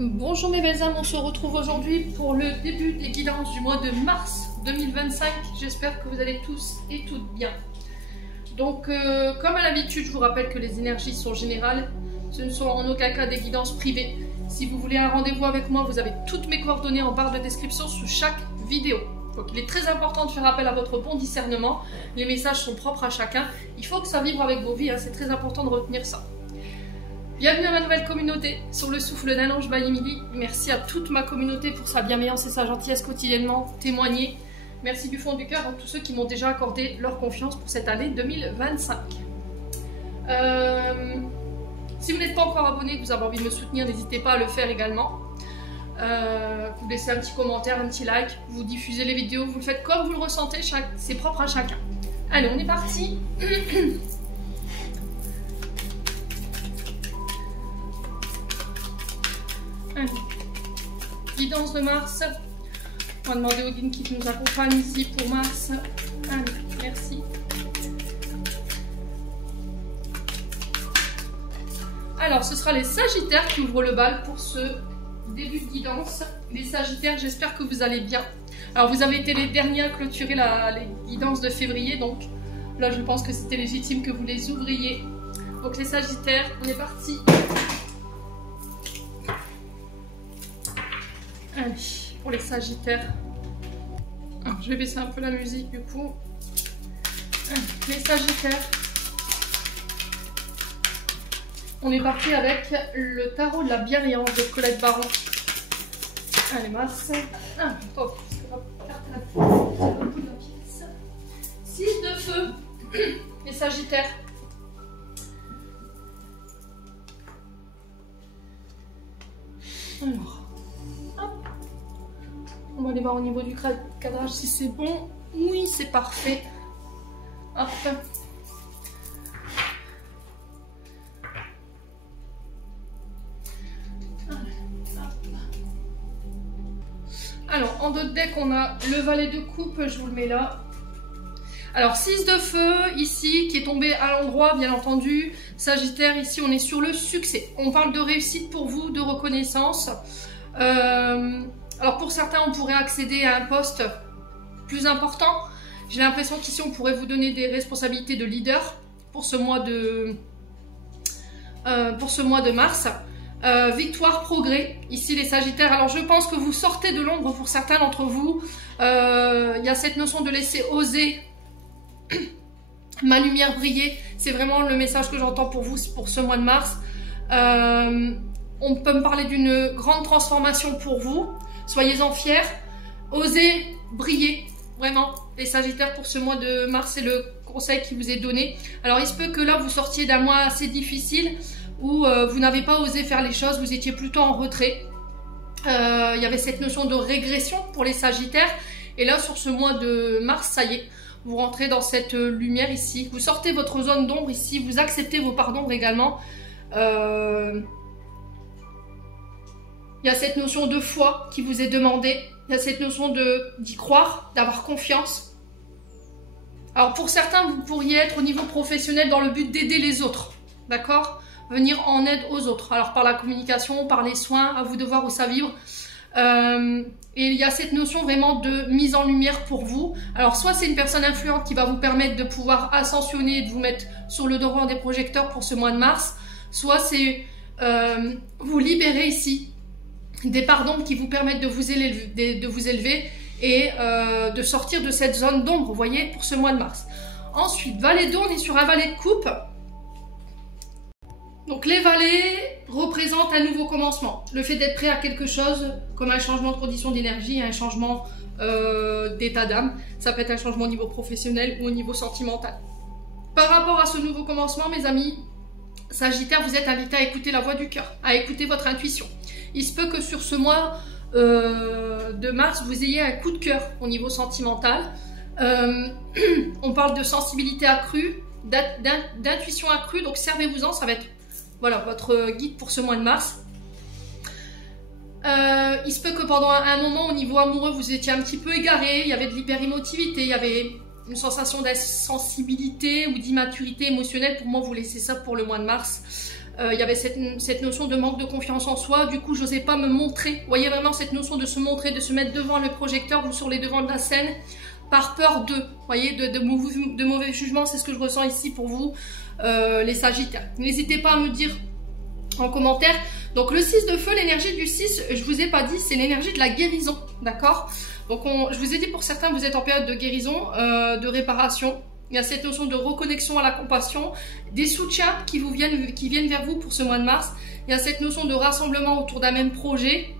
Bonjour mes belles âmes, on se retrouve aujourd'hui pour le début des guidances du mois de mars 2025. J'espère que vous allez tous et toutes bien. Donc comme à l'habitude, je vous rappelle que les énergies sont générales. Ce ne sont en aucun cas des guidances privées. Si vous voulez un rendez-vous avec moi, vous avez toutes mes coordonnées en barre de description sous chaque vidéo. Donc il est très important de faire appel à votre bon discernement. Les messages sont propres à chacun. Il faut que ça vibre avec vos vies, hein. C'est très important de retenir ça. Bienvenue à ma nouvelle communauté sur le souffle d'un ange by Emily. Merci à toute ma communauté pour sa bienveillance et sa gentillesse quotidiennement témoignée. Merci du fond du cœur à tous ceux qui m'ont déjà accordé leur confiance pour cette année 2025. Si vous n'êtes pas encore abonné, que vous avez envie de me soutenir, n'hésitez pas à le faire également. Vous laissez un petit commentaire, un petit like, vous diffusez les vidéos, vous le faites comme vous le ressentez, c'est propre à chacun. Allez, on est parti. Allez. Guidance de Mars. On va demander aux guides qui nous accompagnent ici pour Mars. Allez, merci. Alors, ce sera les Sagittaires qui ouvrent le bal pour ce début de guidance. Les Sagittaires, j'espère que vous allez bien. Alors, vous avez été les derniers à clôturer les guidances de février, donc là, je pense que c'était légitime que vous les ouvriez. Donc, les Sagittaires, on est parti. Allez, pour les Sagittaires. Alors, je vais baisser un peu la musique du coup. Allez, les Sagittaires. On est parti avec le tarot de la bienveillance de Colette Baron. Allez, Mars. Ah, attends, parce que la pièce. 6 de feu. Les Sagittaires. Alors. On va aller voir au niveau du cadrage si c'est bon. Oui, c'est parfait. Hop. Alors, en d'autres decks, on a le valet de coupe. Je vous le mets là. Alors, 6 de feu ici, qui est tombé à l'endroit, bien entendu. Sagittaire, ici, on est sur le succès. On parle de réussite pour vous, de reconnaissance. Alors pour certains, on pourrait accéder à un poste plus important. J'ai l'impression qu'ici, on pourrait vous donner des responsabilités de leader pour ce mois de, mars. Victoire, progrès, ici les Sagittaires. Alors je pense que vous sortez de l'ombre pour certains d'entre vous. Il y a cette notion de laisser oser ma lumière briller. C'est vraiment le message que j'entends pour vous pour ce mois de mars. On peut me parler d'une grande transformation pour vous. Soyez-en fiers, osez briller, vraiment. Les Sagittaires, pour ce mois de mars, c'est le conseil qui vous est donné. Alors, il se peut que là, vous sortiez d'un mois assez difficile où vous n'avez pas osé faire les choses, vous étiez plutôt en retrait. Il y avait cette notion de régression pour les Sagittaires. Et là, sur ce mois de mars, ça y est, vous rentrez dans cette lumière ici. Vous sortez votre zone d'ombre ici, vous acceptez vos parts d'ombre également. Il y a cette notion de foi qui vous est demandée. Il y a cette notion d'y croire, d'avoir confiance. Alors pour certains, vous pourriez être au niveau professionnel dans le but d'aider les autres. D'accord? Venir en aide aux autres. Alors par la communication, par les soins, à vous de voir où ça vibre. Et il y a cette notion vraiment de mise en lumière pour vous. Alors soit c'est une personne influente qui va vous permettre de pouvoir ascensionner et de vous mettre sur le devant des projecteurs pour ce mois de mars. Soit c'est vous libérer ici des parts d'ombre qui vous permettent de vous élever et de sortir de cette zone d'ombre, vous voyez, pour ce mois de mars. Ensuite, valet d'eau, on est sur un valet de coupe. Donc les valets représentent un nouveau commencement. Le fait d'être prêt à quelque chose, comme un changement de condition d'énergie, un changement d'état d'âme. Ça peut être un changement au niveau professionnel ou au niveau sentimental. Par rapport à ce nouveau commencement, mes amis Sagittaire, vous êtes invités à écouter la voix du cœur, à écouter votre intuition. Il se peut que sur ce mois de mars, vous ayez un coup de cœur au niveau sentimental. On parle de sensibilité accrue, d'intuition accrue, donc servez-vous-en, ça va être voilà, votre guide pour ce mois de mars. Il se peut que pendant un moment au niveau amoureux, vous étiez un petit peu égaré, il y avait de l'hyper-émotivité, il y avait une sensation d'insensibilité ou d'immaturité émotionnelle. Pour moi, vous laissez ça pour le mois de mars. il y avait cette notion de manque de confiance en soi, du coup j'osais pas me montrer. Vous voyez vraiment cette notion de se montrer, de se mettre devant le projecteur ou sur les devants de la scène, par peur de, vous voyez, de mauvais jugements. C'est ce que je ressens ici pour vous, les Sagittaires. N'hésitez pas à me dire en commentaire. Donc le 6 de feu, l'énergie du 6, je vous ai pas dit, c'est l'énergie de la guérison, d'accord? Donc je vous ai dit, pour certains, vous êtes en période de guérison, de réparation. Il y a cette notion de reconnexion à la compassion, des soutiens qui viennent vers vous pour ce mois de mars. Il y a cette notion de rassemblement autour d'un même projet.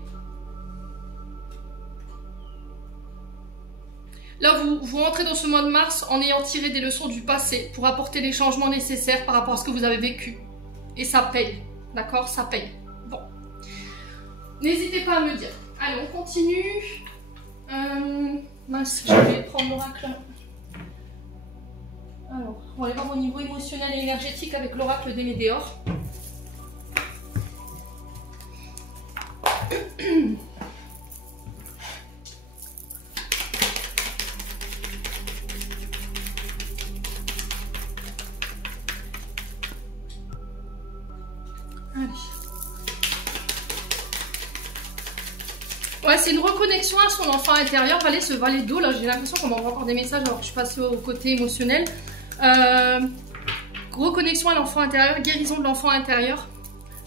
Là, vous rentrez dans ce mois de mars en ayant tiré des leçons du passé pour apporter les changements nécessaires par rapport à ce que vous avez vécu. Et ça paye, d'accord? Ça paye. Bon. N'hésitez pas à me dire. Allez, on continue. Mince, je vais prendre l'oracle. Alors, on va aller voir au niveau émotionnel et énergétique avec l'oracle des Médéors. Allez. Ouais, c'est une reconnexion à son enfant intérieur. Allez, ce valet d'eau, là, j'ai l'impression qu'on m'envoie encore des messages alors que je suis passée au côté émotionnel. Reconnexion à l'enfant intérieur, guérison de l'enfant intérieur.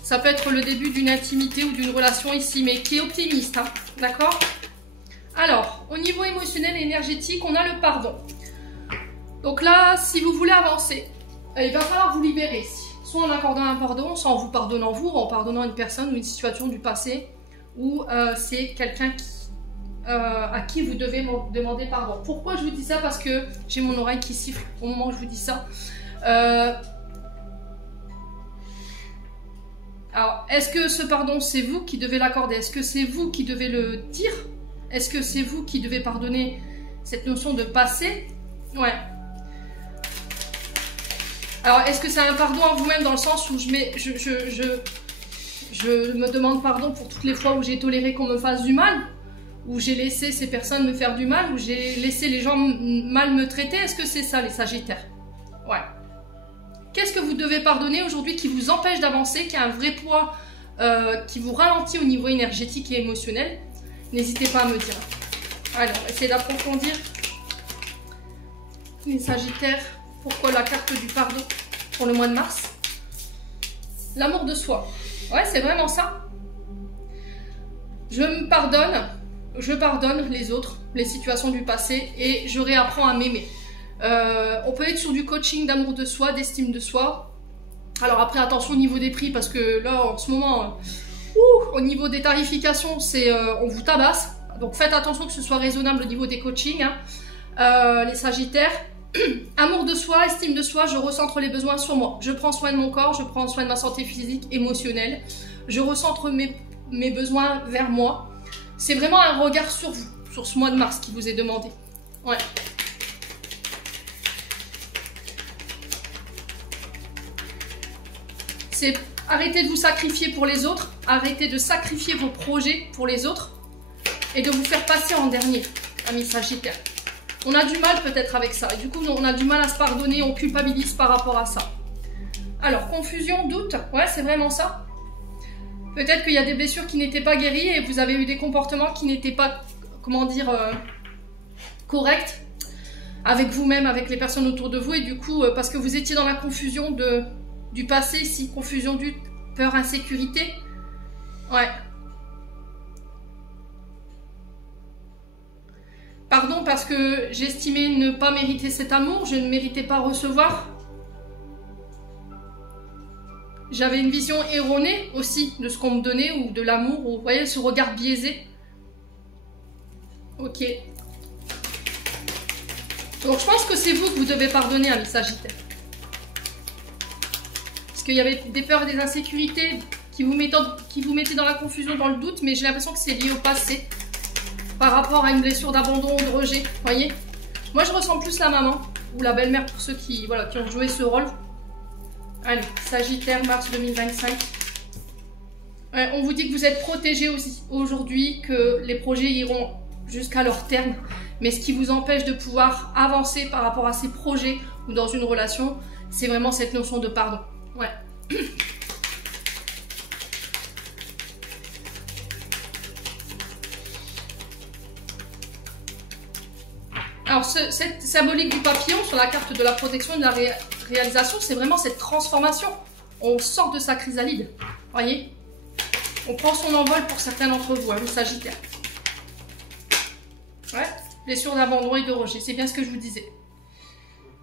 Ça peut être le début d'une intimité ou d'une relation ici, mais qui est optimiste, hein, d'accord? Alors, au niveau émotionnel et énergétique, on a le pardon. Donc là, si vous voulez avancer, il va falloir vous libérer ici. Soit en accordant un pardon, soit en vous pardonnant vous, en pardonnant une personne ou une situation du passé, ou c'est quelqu'un à qui vous devez demander pardon. Pourquoi je vous dis ça? Parce que j'ai mon oreille qui siffle au moment où je vous dis ça. Alors, est-ce que ce pardon, c'est vous qui devez l'accorder? Est-ce que c'est vous qui devez le dire? Est-ce que c'est vous qui devez pardonner cette notion de passé? Ouais. Alors, est-ce que c'est un pardon à vous-même dans le sens où je me demande pardon pour toutes les fois où j'ai toléré qu'on me fasse du mal, où j'ai laissé ces personnes me faire du mal, où j'ai laissé les gens mal me traiter? Est-ce que c'est ça, les Sagittaires? Ouais. Qu'est-ce que vous devez pardonner aujourd'hui qui vous empêche d'avancer, qui a un vrai poids, qui vous ralentit au niveau énergétique et émotionnel? N'hésitez pas à me dire. Allez, on va essayer d'approfondir. Les Sagittaires, pourquoi la carte du pardon pour le mois de mars? L'amour de soi. Ouais, c'est vraiment ça. Je me pardonne, je pardonne les autres, les situations du passé et je réapprends à m'aimer. On peut être sur du coaching d'amour de soi, d'estime de soi. Alors après, attention au niveau des prix parce que là, en ce moment, au niveau des tarifications, on vous tabasse. Donc faites attention que ce soit raisonnable au niveau des coachings, hein. Les Sagittaires. Amour de soi, estime de soi, je recentre les besoins sur moi. Je prends soin de mon corps, je prends soin de ma santé physique, émotionnelle. Je recentre mes besoins vers moi. C'est vraiment un regard sur vous, sur ce mois de mars qui vous est demandé. Ouais. C'est arrêter de vous sacrifier pour les autres, arrêter de sacrifier vos projets pour les autres et de vous faire passer en dernier, amis Sagittaires. On a du mal peut-être avec ça. Et du coup, on a du mal à se pardonner, on culpabilise par rapport à ça. Alors, confusion, doute, ouais, c'est vraiment ça. Peut-être qu'il y a des blessures qui n'étaient pas guéries et vous avez eu des comportements qui n'étaient pas, comment dire, corrects avec vous-même, avec les personnes autour de vous. Et du coup, parce que vous étiez dans la confusion du passé ici, confusion, doute, peur, insécurité. Ouais. Pardon parce que j'estimais ne pas mériter cet amour, je ne méritais pas recevoir. J'avais une vision erronée aussi de ce qu'on me donnait ou de l'amour, ou vous voyez ce regard biaisé. Ok. Donc je pense que c'est vous que vous devez pardonner, amis Sagittaires. Parce qu'il y avait des peurs et des insécurités qui vous mettaient dans la confusion, dans le doute, mais j'ai l'impression que c'est lié au passé. Par rapport à une blessure d'abandon ou de rejet, voyez. Moi, je ressens plus la maman ou la belle-mère pour ceux qui ont joué ce rôle. Allez, Sagittaire, mars 2025. Ouais, on vous dit que vous êtes protégés aussi aujourd'hui, que les projets iront jusqu'à leur terme. Mais ce qui vous empêche de pouvoir avancer par rapport à ces projets ou dans une relation, c'est vraiment cette notion de pardon. Ouais. Alors, cette symbolique du papillon sur la carte de la protection et de la réalisation, c'est vraiment cette transformation. On sort de sa chrysalide. Voyez? On prend son envol pour certains d'entre vous, hein, le Sagittaire. Ouais, blessure d'abandon et de rejet, c'est bien ce que je vous disais.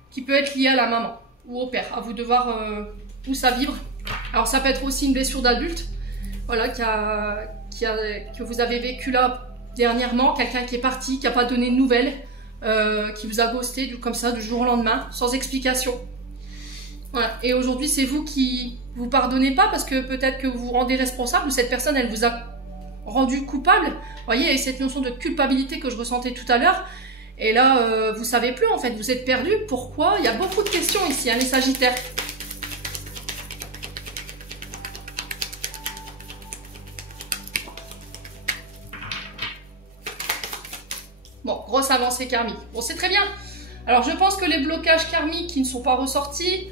Qui peut être lié à la maman ou au père, à vous de voir où ça vibre. Alors ça peut être aussi une blessure d'adulte, voilà, que vous avez vécu là dernièrement, quelqu'un qui est parti, qui n'a pas donné de nouvelles, qui vous a ghosté comme ça du jour au lendemain, sans explication. Voilà. Et aujourd'hui c'est vous qui vous pardonnez pas parce que peut-être que vous vous rendez responsable ou cette personne elle vous a rendu coupable. Vous voyez, il y a cette notion de culpabilité que je ressentais tout à l'heure. Et là, vous savez plus en fait, vous êtes perdu. Pourquoi? Il y a beaucoup de questions ici, hein, les Sagittaires. Bon, grosse avancée karmique. Bon, c'est très bien. Alors, je pense que les blocages karmiques qui ne sont pas ressortis,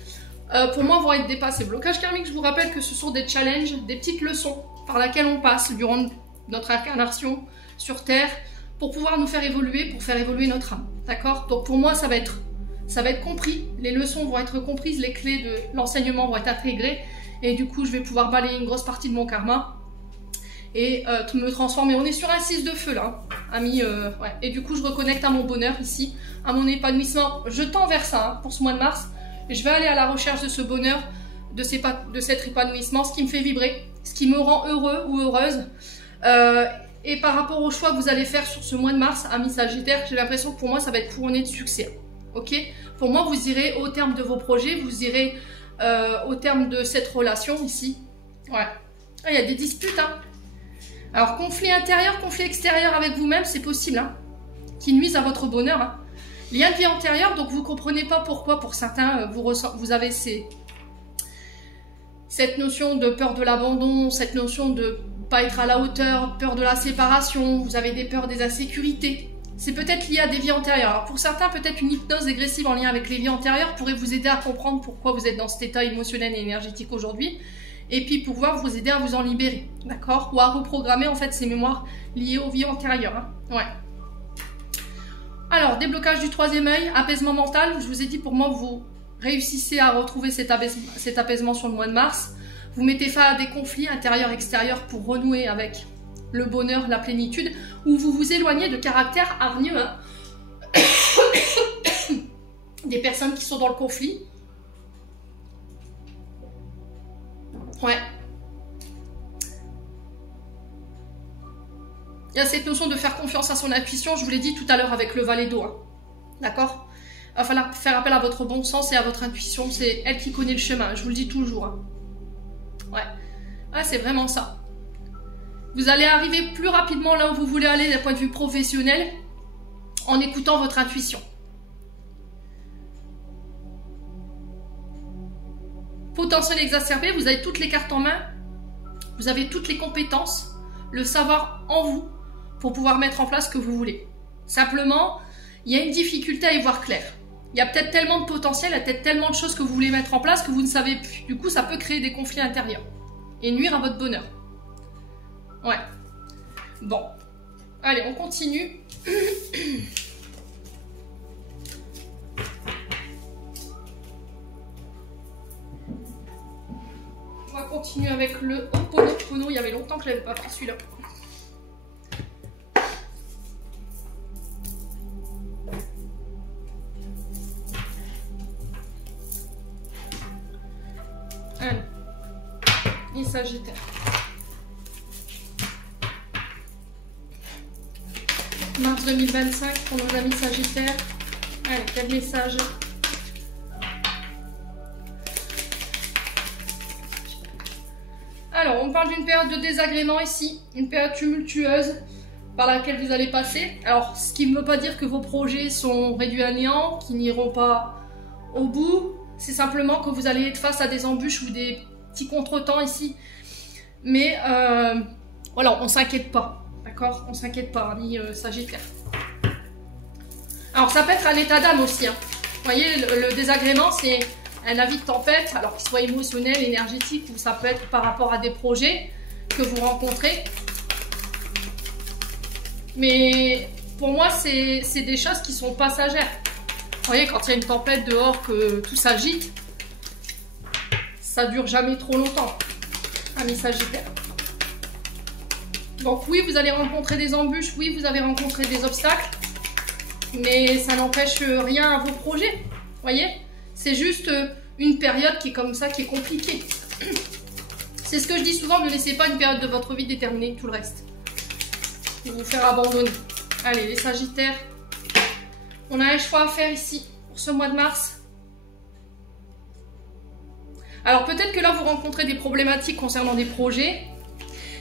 pour moi, vont être dépassés. Blocages karmiques, je vous rappelle que ce sont des challenges, des petites leçons par lesquelles on passe durant notre incarnation sur Terre pour pouvoir nous faire évoluer, pour faire évoluer notre âme. D'accord? Donc, pour moi, ça va être compris. Les leçons vont être comprises, les clés de l'enseignement vont être intégrées. Et du coup, je vais pouvoir balayer une grosse partie de mon karma et me transformer. On est sur un 6 de feu là, amis. Ouais. Et du coup, je reconnecte à mon bonheur ici, à mon épanouissement. Je tends vers ça hein, pour ce mois de mars. Je vais aller à la recherche de ce bonheur, de cet épanouissement, ce qui me fait vibrer, ce qui me rend heureux ou heureuse. Et par rapport au choix que vous allez faire sur ce mois de mars, amis Sagittaire, j'ai l'impression que pour moi, ça va être couronné de succès. Ok? Pour moi, vous irez au terme de vos projets, vous irez au terme de cette relation ici. Ouais. Ah, il y a des disputes, hein. Alors, conflit intérieur, conflit extérieur avec vous-même, c'est possible, hein, qui nuisent à votre bonheur. Hein. Lien de vie antérieur, donc vous ne comprenez pas pourquoi, pour certains, vous avez cette notion de peur de l'abandon, cette notion de pas être à la hauteur, peur de la séparation, vous avez des peurs des insécurités. C'est peut-être lié à des vies antérieures. Alors pour certains, peut-être une hypnose dégressive en lien avec les vies antérieures pourrait vous aider à comprendre pourquoi vous êtes dans cet état émotionnel et énergétique aujourd'hui. Et puis pouvoir vous aider à vous en libérer, d'accord? Ou à reprogrammer en fait ces mémoires liées aux vies antérieures. Hein. Ouais. Alors, déblocage du troisième œil, apaisement mental. Je vous ai dit, pour moi, vous réussissez à retrouver cet apaisement sur le mois de mars. Vous mettez fin à des conflits intérieurs-extérieurs pour renouer avec le bonheur, la plénitude, ou vous vous éloignez de caractères hargneux. Hein. Des personnes qui sont dans le conflit. Ouais. Il y a cette notion de faire confiance à son intuition, je vous l'ai dit tout à l'heure avec le valet d'eau. Hein. D'accord? Il va falloir faire appel à votre bon sens et à votre intuition, c'est elle qui connaît le chemin, je vous le dis toujours. Hein. Ouais. Ah, c'est vraiment ça. Vous allez arriver plus rapidement là où vous voulez aller d'un point de vue professionnel en écoutant votre intuition. Potentiel exacerbé, vous avez toutes les cartes en main, vous avez toutes les compétences, le savoir en vous pour pouvoir mettre en place ce que vous voulez. Simplement, il y a une difficulté à y voir clair. Il y a peut-être tellement de potentiel, il y a peut-être tellement de choses que vous voulez mettre en place que vous ne savez plus. Du coup, ça peut créer des conflits intérieurs et nuire à votre bonheur. Ouais. Bon. Allez, on continue. On va continuer avec le Ho'oponopono. Il y avait longtemps que je n'avais pas pris celui-là. Allez. Les Sagittaires. Mars 2025 pour nos amis Sagittaires. Allez, quel message? Alors, on parle d'une période de désagrément ici, une période tumultueuse par laquelle vous allez passer. Alors, ce qui ne veut pas dire que vos projets sont réduits à néant, qu'ils n'iront pas au bout. C'est simplement que vous allez être face à des embûches ou des petits contretemps ici. Mais voilà, on ne s'inquiète pas. D'accord? On ne s'inquiète pas, ni Sagittaire. Alors, ça peut être un état d'âme aussi. Hein. Vous voyez, le désagrément, c'est un avis de tempête, alors qu'il soit émotionnel, énergétique, ou ça peut être par rapport à des projets que vous rencontrez. Mais pour moi, c'est des choses qui sont passagères. Vous voyez, quand il y a une tempête dehors, que tout s'agite, ça dure jamais trop longtemps, amis Sagittaire. Donc oui, vous allez rencontrer des embûches, oui, vous allez rencontrer des obstacles, mais ça n'empêche rien à vos projets. Vous voyez, c'est juste une période qui est comme ça, qui est compliquée. C'est ce que je dis souvent, ne laissez pas une période de votre vie déterminer tout le reste. Et vous faire abandonner. Allez, les Sagittaires, on a un choix à faire ici pour ce mois de mars. Alors peut-être que là, vous rencontrez des problématiques concernant des projets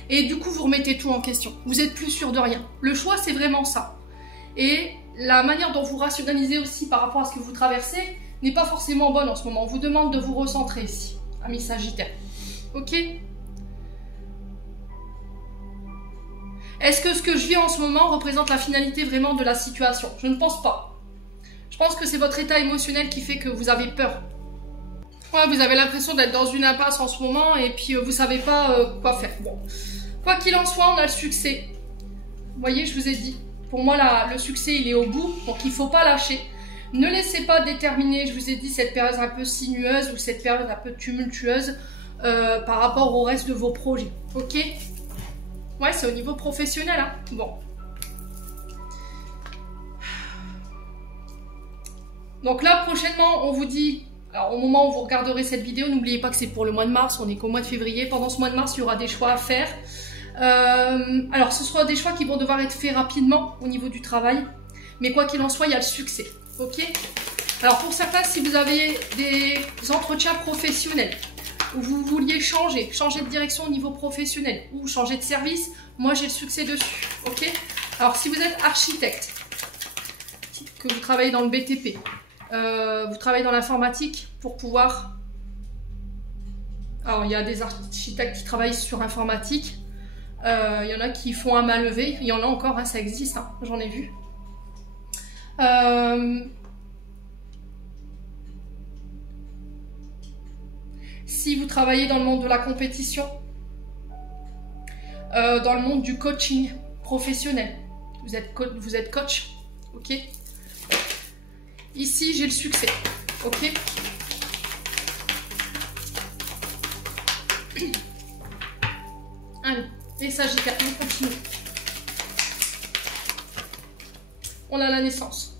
et du coup, vous remettez tout en question. Vous n'êtes plus sûr de rien. Le choix, c'est vraiment ça. Et la manière dont vous rationalisez aussi par rapport à ce que vous traversez n'est pas forcément bonne en ce moment. On vous demande de vous recentrer ici, amis Sagittaires. Ok? Est-ce que ce que je vis en ce moment représente la finalité vraiment de la situation? Je ne pense pas. Je pense que c'est votre état émotionnel qui fait que vous avez peur. Ouais, vous avez l'impression d'être dans une impasse en ce moment et puis vous ne savez pas quoi faire. Bon. Quoi qu'il en soit, on a le succès. Vous voyez, je vous ai dit. Pour moi, là, le succès, il est au bout. Donc, il ne faut pas lâcher. Ne laissez pas déterminer, je vous ai dit, cette période un peu sinueuse ou cette période un peu tumultueuse par rapport au reste de vos projets. Ok? Ouais, c'est au niveau professionnel. Hein. Bon. Donc là, prochainement, on vous dit... Alors, au moment où vous regarderez cette vidéo, n'oubliez pas que c'est pour le mois de mars. On n'est qu'au mois de février. Pendant ce mois de mars, il y aura des choix à faire. Alors, ce sera des choix qui vont devoir être faits rapidement au niveau du travail. Mais quoi qu'il en soit, il y a le succès. Ok? Alors, pour certains, si vous avez des entretiens professionnels, où vous vouliez changer de direction au niveau professionnel ou changer de service, moi j'ai le succès dessus, ok? Alors si vous êtes architecte, que vous travaillez dans le BTP, vous travaillez dans l'informatique pour pouvoir... Alors il y a des architectes qui travaillent sur informatique, il y en a qui font à main levée, il y en a encore, hein, ça existe, hein, j'en ai vu. Si vous travaillez dans le monde de la compétition, dans le monde du coaching professionnel, vous êtes coach, ok? Ici, j'ai le succès, ok? Allez, les Sagittaires, on continue. On a la naissance.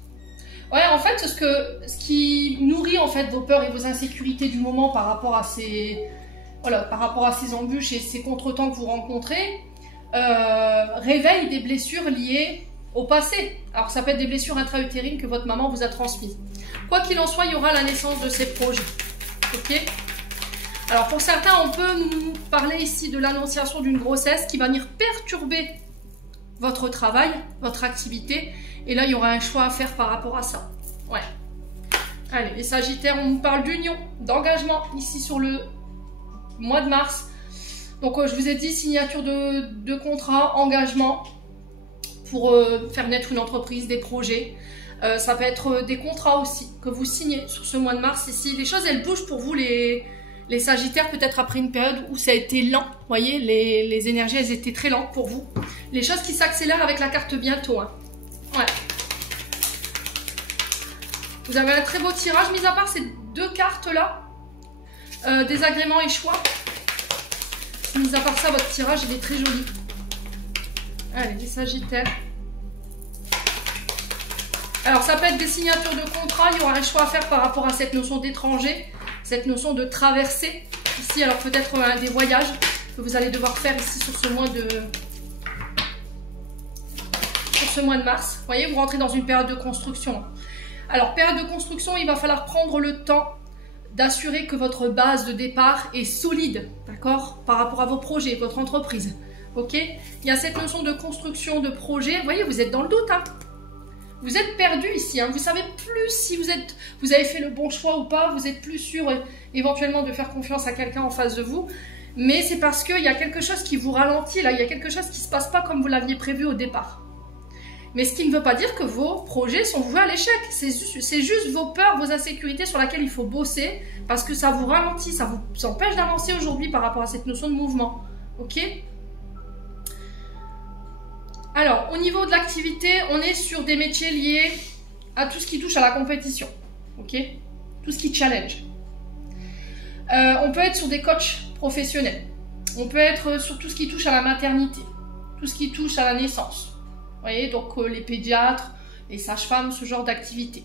Ouais, en fait, ce qui nourrit en fait vos peurs et vos insécurités du moment par rapport à ces embûches et ces contretemps que vous rencontrez, réveille des blessures liées au passé. Alors, ça peut être des blessures intra-utérines que votre maman vous a transmises. Quoi qu'il en soit, il y aura la naissance de ces projets. Ok? Alors, pour certains, on peut nous parler ici de l'annonciation d'une grossesse qui va venir perturber votre travail, votre activité. Et là, il y aura un choix à faire par rapport à ça. Ouais. Allez, les Sagittaires, on nous parle d'union, d'engagement, ici sur le mois de mars. Donc, je vous ai dit, signature de contrat, engagement pour faire naître une entreprise, des projets. Ça peut être des contrats aussi que vous signez sur ce mois de mars ici. Les choses, elles bougent pour vous, les Sagittaires, peut-être après une période où ça a été lent. Vous voyez, les énergies, elles étaient très lentes pour vous. Les choses qui s'accélèrent avec la carte bientôt, hein. Ouais. Vous avez un très beau tirage, mis à part ces deux cartes-là. Désagréments et choix. Mis à part ça, votre tirage, il est très joli. Allez, les Sagittaires. Alors, ça peut être des signatures de contrat. Il y aura un choix à faire par rapport à cette notion d'étranger. Cette notion de traversée. Ici, alors peut-être des voyages que vous allez devoir faire ici sur ce mois de... mars. Vous voyez, vous rentrez dans une période de construction. Alors, période de construction, il va falloir prendre le temps d'assurer que votre base de départ est solide, d'accord, par rapport à vos projets, votre entreprise. Ok? Il y a cette notion de construction, de projet. Vous voyez, vous êtes dans le doute, hein. Vous êtes perdu ici, hein. Vous savez plus si vous avez fait le bon choix ou pas. Vous êtes plus sûr éventuellement de faire confiance à quelqu'un en face de vous. Mais c'est parce qu'il y a quelque chose qui vous ralentit, là. Il y a quelque chose qui ne se passe pas comme vous l'aviez prévu au départ. Mais ce qui ne veut pas dire que vos projets sont voués à l'échec. C'est juste vos peurs, vos insécurités sur lesquelles il faut bosser parce que ça vous ralentit, ça vous empêche d'avancer aujourd'hui par rapport à cette notion de mouvement. Ok? Alors, au niveau de l'activité, on est sur des métiers liés à tout ce qui touche à la compétition. Ok? Tout ce qui challenge. On peut être sur des coachs professionnels. On peut être sur tout ce qui touche à la maternité. Tout ce qui touche à la naissance. Vous voyez, donc les pédiatres, les sages-femmes, ce genre d'activité.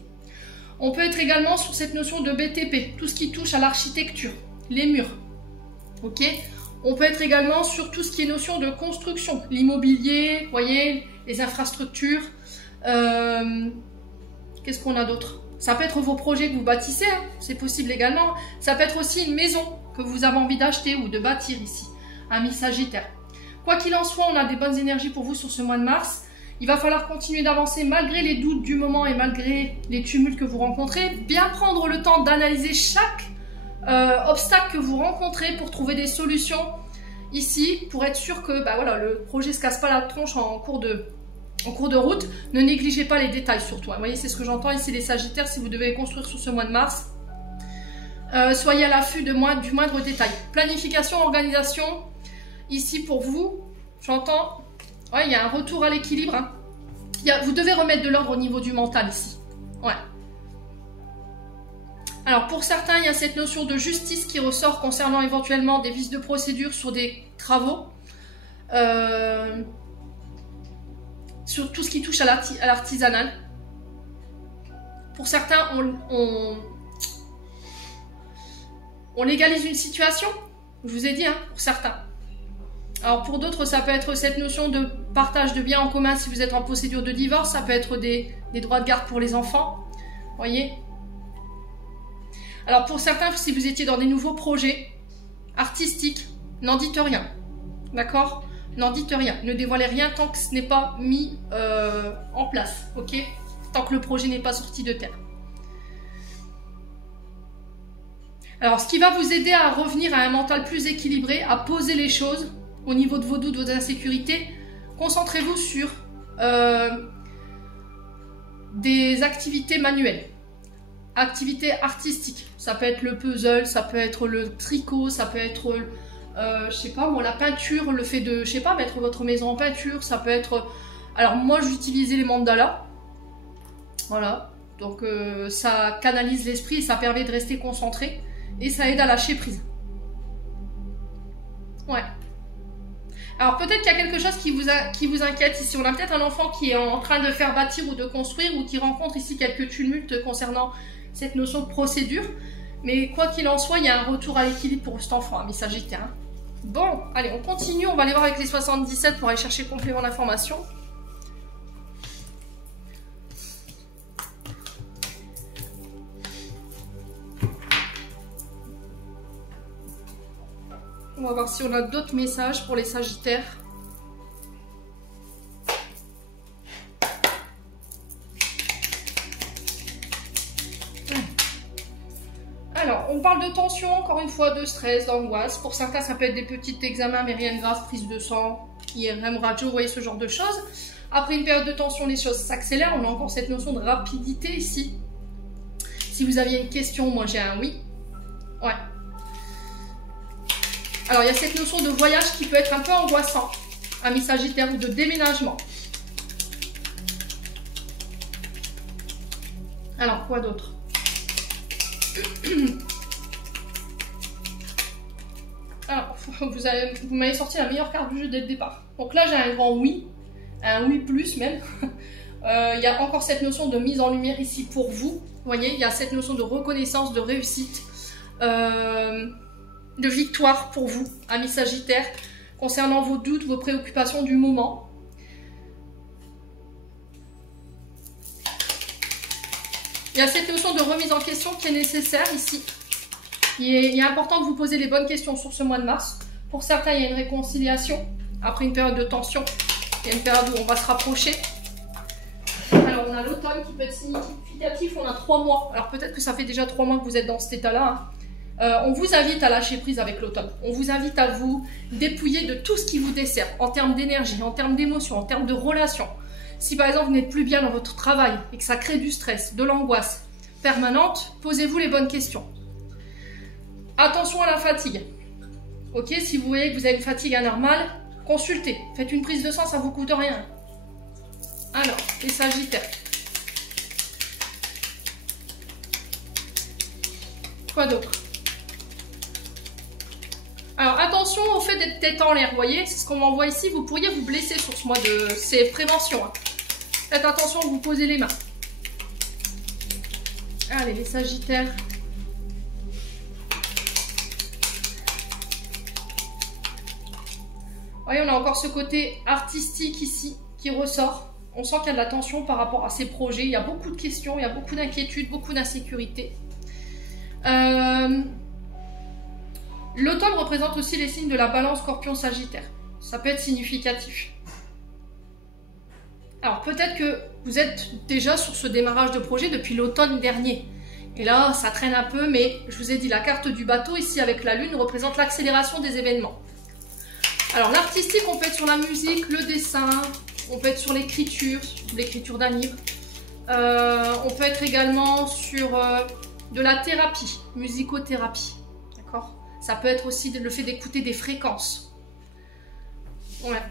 On peut être également sur cette notion de BTP, tout ce qui touche à l'architecture, les murs. Ok? On peut être également sur tout ce qui est notion de construction, l'immobilier, vous voyez, les infrastructures. Qu'est-ce qu'on a d'autre? Ça peut être vos projets que vous bâtissez, hein, c'est possible également. Ça peut être aussi une maison que vous avez envie d'acheter ou de bâtir ici, Amis Sagittaire. Quoi qu'il en soit, on a des bonnes énergies pour vous sur ce mois de mars. Il va falloir continuer d'avancer malgré les doutes du moment et malgré les tumultes que vous rencontrez. Bien prendre le temps d'analyser chaque obstacle que vous rencontrez pour trouver des solutions ici, pour être sûr que voilà, le projet ne se casse pas la tronche en cours de route. Ne négligez pas les détails surtout. Vous voyez, c'est ce que j'entends ici les Sagittaires, si vous devez construire sur ce mois de mars. Soyez à l'affût du moindre détail. Planification, organisation, ici pour vous, j'entends, ouais, il y a un retour à l'équilibre. Hein. Vous devez remettre de l'ordre au niveau du mental ici. Ouais. Alors pour certains, il y a cette notion de justice qui ressort concernant éventuellement des vices de procédure sur des travaux. Sur tout ce qui touche à l'artisanal. Pour certains, on légalise une situation, je vous ai dit, hein, pour certains. Alors pour d'autres, ça peut être cette notion de partage de biens en commun si vous êtes en procédure de divorce, ça peut être des droits de garde pour les enfants, voyez. Alors pour certains, si vous étiez dans des nouveaux projets artistiques, n'en dites rien, d'accord? N'en dites rien, ne dévoilez rien tant que ce n'est pas mis en place, ok? Tant que le projet n'est pas sorti de terre. Alors, ce qui va vous aider à revenir à un mental plus équilibré, à poser les choses au niveau de vos doutes, de vos insécurités, concentrez-vous sur des activités manuelles, activités artistiques. Ça peut être le puzzle, ça peut être le tricot, ça peut être... je sais pas moi, la peinture, le fait de, je sais pas, mettre votre maison en peinture, ça peut être... Alors moi j'utilisais les mandalas, voilà, donc ça canalise l'esprit et ça permet de rester concentré et ça aide à lâcher prise. Ouais. Alors peut-être qu'il y a quelque chose qui vous inquiète ici, on a peut-être un enfant qui est en train de faire bâtir ou de construire ou qui rencontre ici quelques tumultes concernant cette notion de procédure. Mais quoi qu'il en soit, il y a un retour à l'équilibre pour cet enfant, Amis Sagittaires. Bon, allez, on continue. On va aller voir avec les 77 pour aller chercher complément d'information. On va voir si on a d'autres messages pour les Sagittaires. Alors, on parle de tension, encore une fois, de stress, d'angoisse. Pour certains, ça peut être des petits examens, mais rien de grave, prise de sang, IRM, radio, vous voyez, ce genre de choses. Après une période de tension, les choses s'accélèrent. On a encore cette notion de rapidité ici. Si vous aviez une question, moi j'ai un oui. Ouais. Alors, il y a cette notion de voyage qui peut être un peu angoissant, Amis Sagittaires, ou de déménagement. Alors, quoi d'autre? Alors, vous m'avez sorti la meilleure carte du jeu dès le départ. Donc là, j'ai un grand oui, un oui plus même. Il y a encore cette notion de mise en lumière ici pour vous. Vous voyez, il y a cette notion de reconnaissance, de réussite, de victoire pour vous, Amis Sagittaires, concernant vos doutes, vos préoccupations du moment. Il y a cette notion de remise en question qui est nécessaire ici. Il est important que vous posez les bonnes questions sur ce mois de mars. Pour certains, il y a une réconciliation après une période de tension. Il y a une période où on va se rapprocher. Alors, on a l'automne qui peut être significatif. On a 3 mois. Alors, peut-être que ça fait déjà 3 mois que vous êtes dans cet état-là. Hein. On vous invite à lâcher prise avec l'automne. On vous invite à vous dépouiller de tout ce qui vous dessert en termes d'énergie, en termes d'émotion, en termes de relations. Si par exemple vous n'êtes plus bien dans votre travail et que ça crée du stress, de l'angoisse permanente, posez-vous les bonnes questions. Attention à la fatigue. Ok, si vous voyez que vous avez une fatigue anormale, consultez. Faites une prise de sang, ça ne vous coûte rien. Alors, les Sagittaires. Quoi d'autre? Alors, attention au fait d'être tête en l'air, vous voyez, c'est ce qu'on m'envoie ici. Vous pourriez vous blesser sur ce mois de... C'est prévention. Hein. Faites attention à vous poser les mains. Allez, les Sagittaires. Vous voyez, on a encore ce côté artistique ici qui ressort. On sent qu'il y a de la tension par rapport à ces projets. Il y a beaucoup de questions, il y a beaucoup d'inquiétudes, beaucoup d'insécurité. L'automne représente aussi les signes de la balance Scorpion Sagittaire. Ça peut être significatif. Alors peut-être que vous êtes déjà sur ce démarrage de projet depuis l'automne dernier. Et là, ça traîne un peu, mais je vous ai dit, la carte du bateau ici avec la lune représente l'accélération des événements. Alors l'artistique, on peut être sur la musique, le dessin, on peut être sur l'écriture d'un livre. On peut être également sur de la thérapie, musicothérapie. D'accord ? Ça peut être aussi le fait d'écouter des fréquences. Ouais.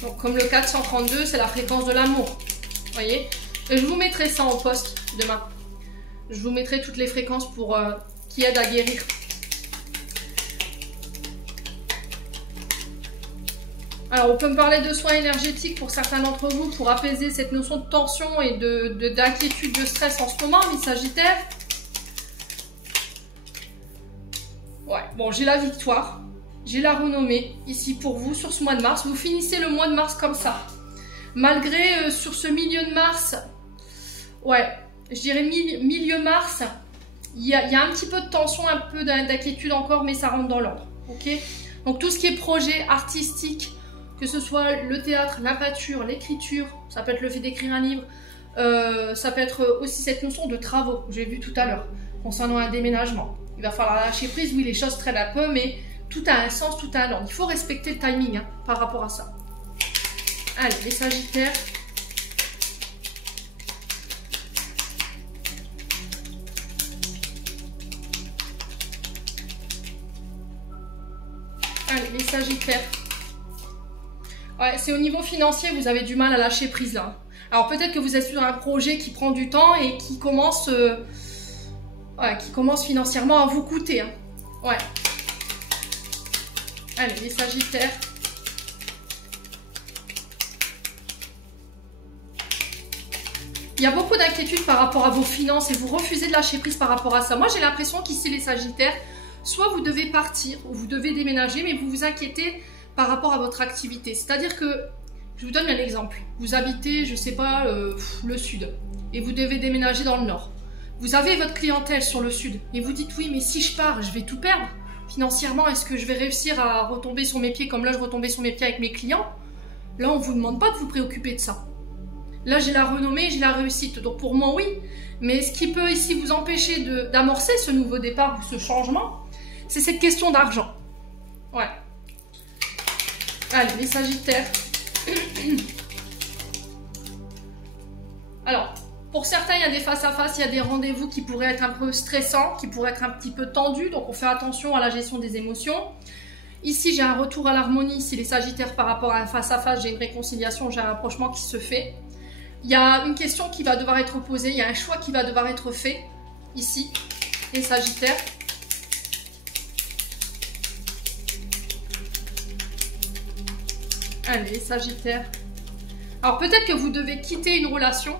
Donc, comme le 432, c'est la fréquence de l'amour. Vous voyez? Et je vous mettrai ça en post demain. Je vous mettrai toutes les fréquences pour qui aident à guérir. Alors, on peut me parler de soins énergétiques pour certains d'entre vous pour apaiser cette notion de tension et d'inquiétude, de stress en ce moment, mes Sagittaires. Ouais, bon, j'ai la victoire, j'ai la renommée ici pour vous sur ce mois de mars. Vous finissez le mois de mars comme ça. Malgré sur ce milieu de mars, ouais, je dirais milieu mars, il y a un petit peu de tension, un peu d'inquiétude encore, mais ça rentre dans l'ordre. Ok? Donc tout ce qui est projet artistique, que ce soit le théâtre, la peinture, l'écriture, ça peut être le fait d'écrire un livre, ça peut être aussi cette notion de travaux, j'ai vu tout à l'heure, concernant un déménagement. Il va falloir lâcher prise, oui, les choses traînent un peu, mais tout a un sens, tout a un ordre. Il faut respecter le timing hein, par rapport à ça. Allez, les Sagittaires. Allez, les Sagittaires. Ouais, c'est au niveau financier, vous avez du mal à lâcher prise là. Alors peut-être que vous êtes sur un projet qui prend du temps et qui commence, financièrement à vous coûter. Hein. Ouais. Allez, les Sagittaires. Il y a beaucoup d'inquiétudes par rapport à vos finances et vous refusez de lâcher prise par rapport à ça. Moi, j'ai l'impression qu'ici, les Sagittaires, soit vous devez partir ou vous devez déménager, mais vous vous inquiétez par rapport à votre activité. C'est-à-dire que, je vous donne un exemple. Vous habitez, je ne sais pas, le sud et vous devez déménager dans le nord. Vous avez votre clientèle sur le sud et vous dites oui, mais si je pars, je vais tout perdre. Financièrement, est-ce que je vais réussir à retomber sur mes pieds comme là, je retombais sur mes pieds avec mes clients? Là, on ne vous demande pas de vous préoccuper de ça. Là, j'ai la renommée, j'ai la réussite. Donc, pour moi, oui. Mais ce qui peut ici vous empêcher d'amorcer ce nouveau départ ou ce changement, c'est cette question d'argent. Ouais. Allez, les Sagittaires. Alors, pour certains, il y a des face-à-face, il y a des rendez-vous qui pourraient être un peu stressants, qui pourraient être un petit peu tendus. Donc, on fait attention à la gestion des émotions. Ici, j'ai un retour à l'harmonie. Ici, les Sagittaires, par rapport à un face-à-face, j'ai une réconciliation, j'ai un rapprochement qui se fait. Il y a une question qui va devoir être posée, il y a un choix qui va devoir être fait, ici, les Sagittaires. Allez, les Sagittaires. Alors, peut-être que vous devez quitter une relation,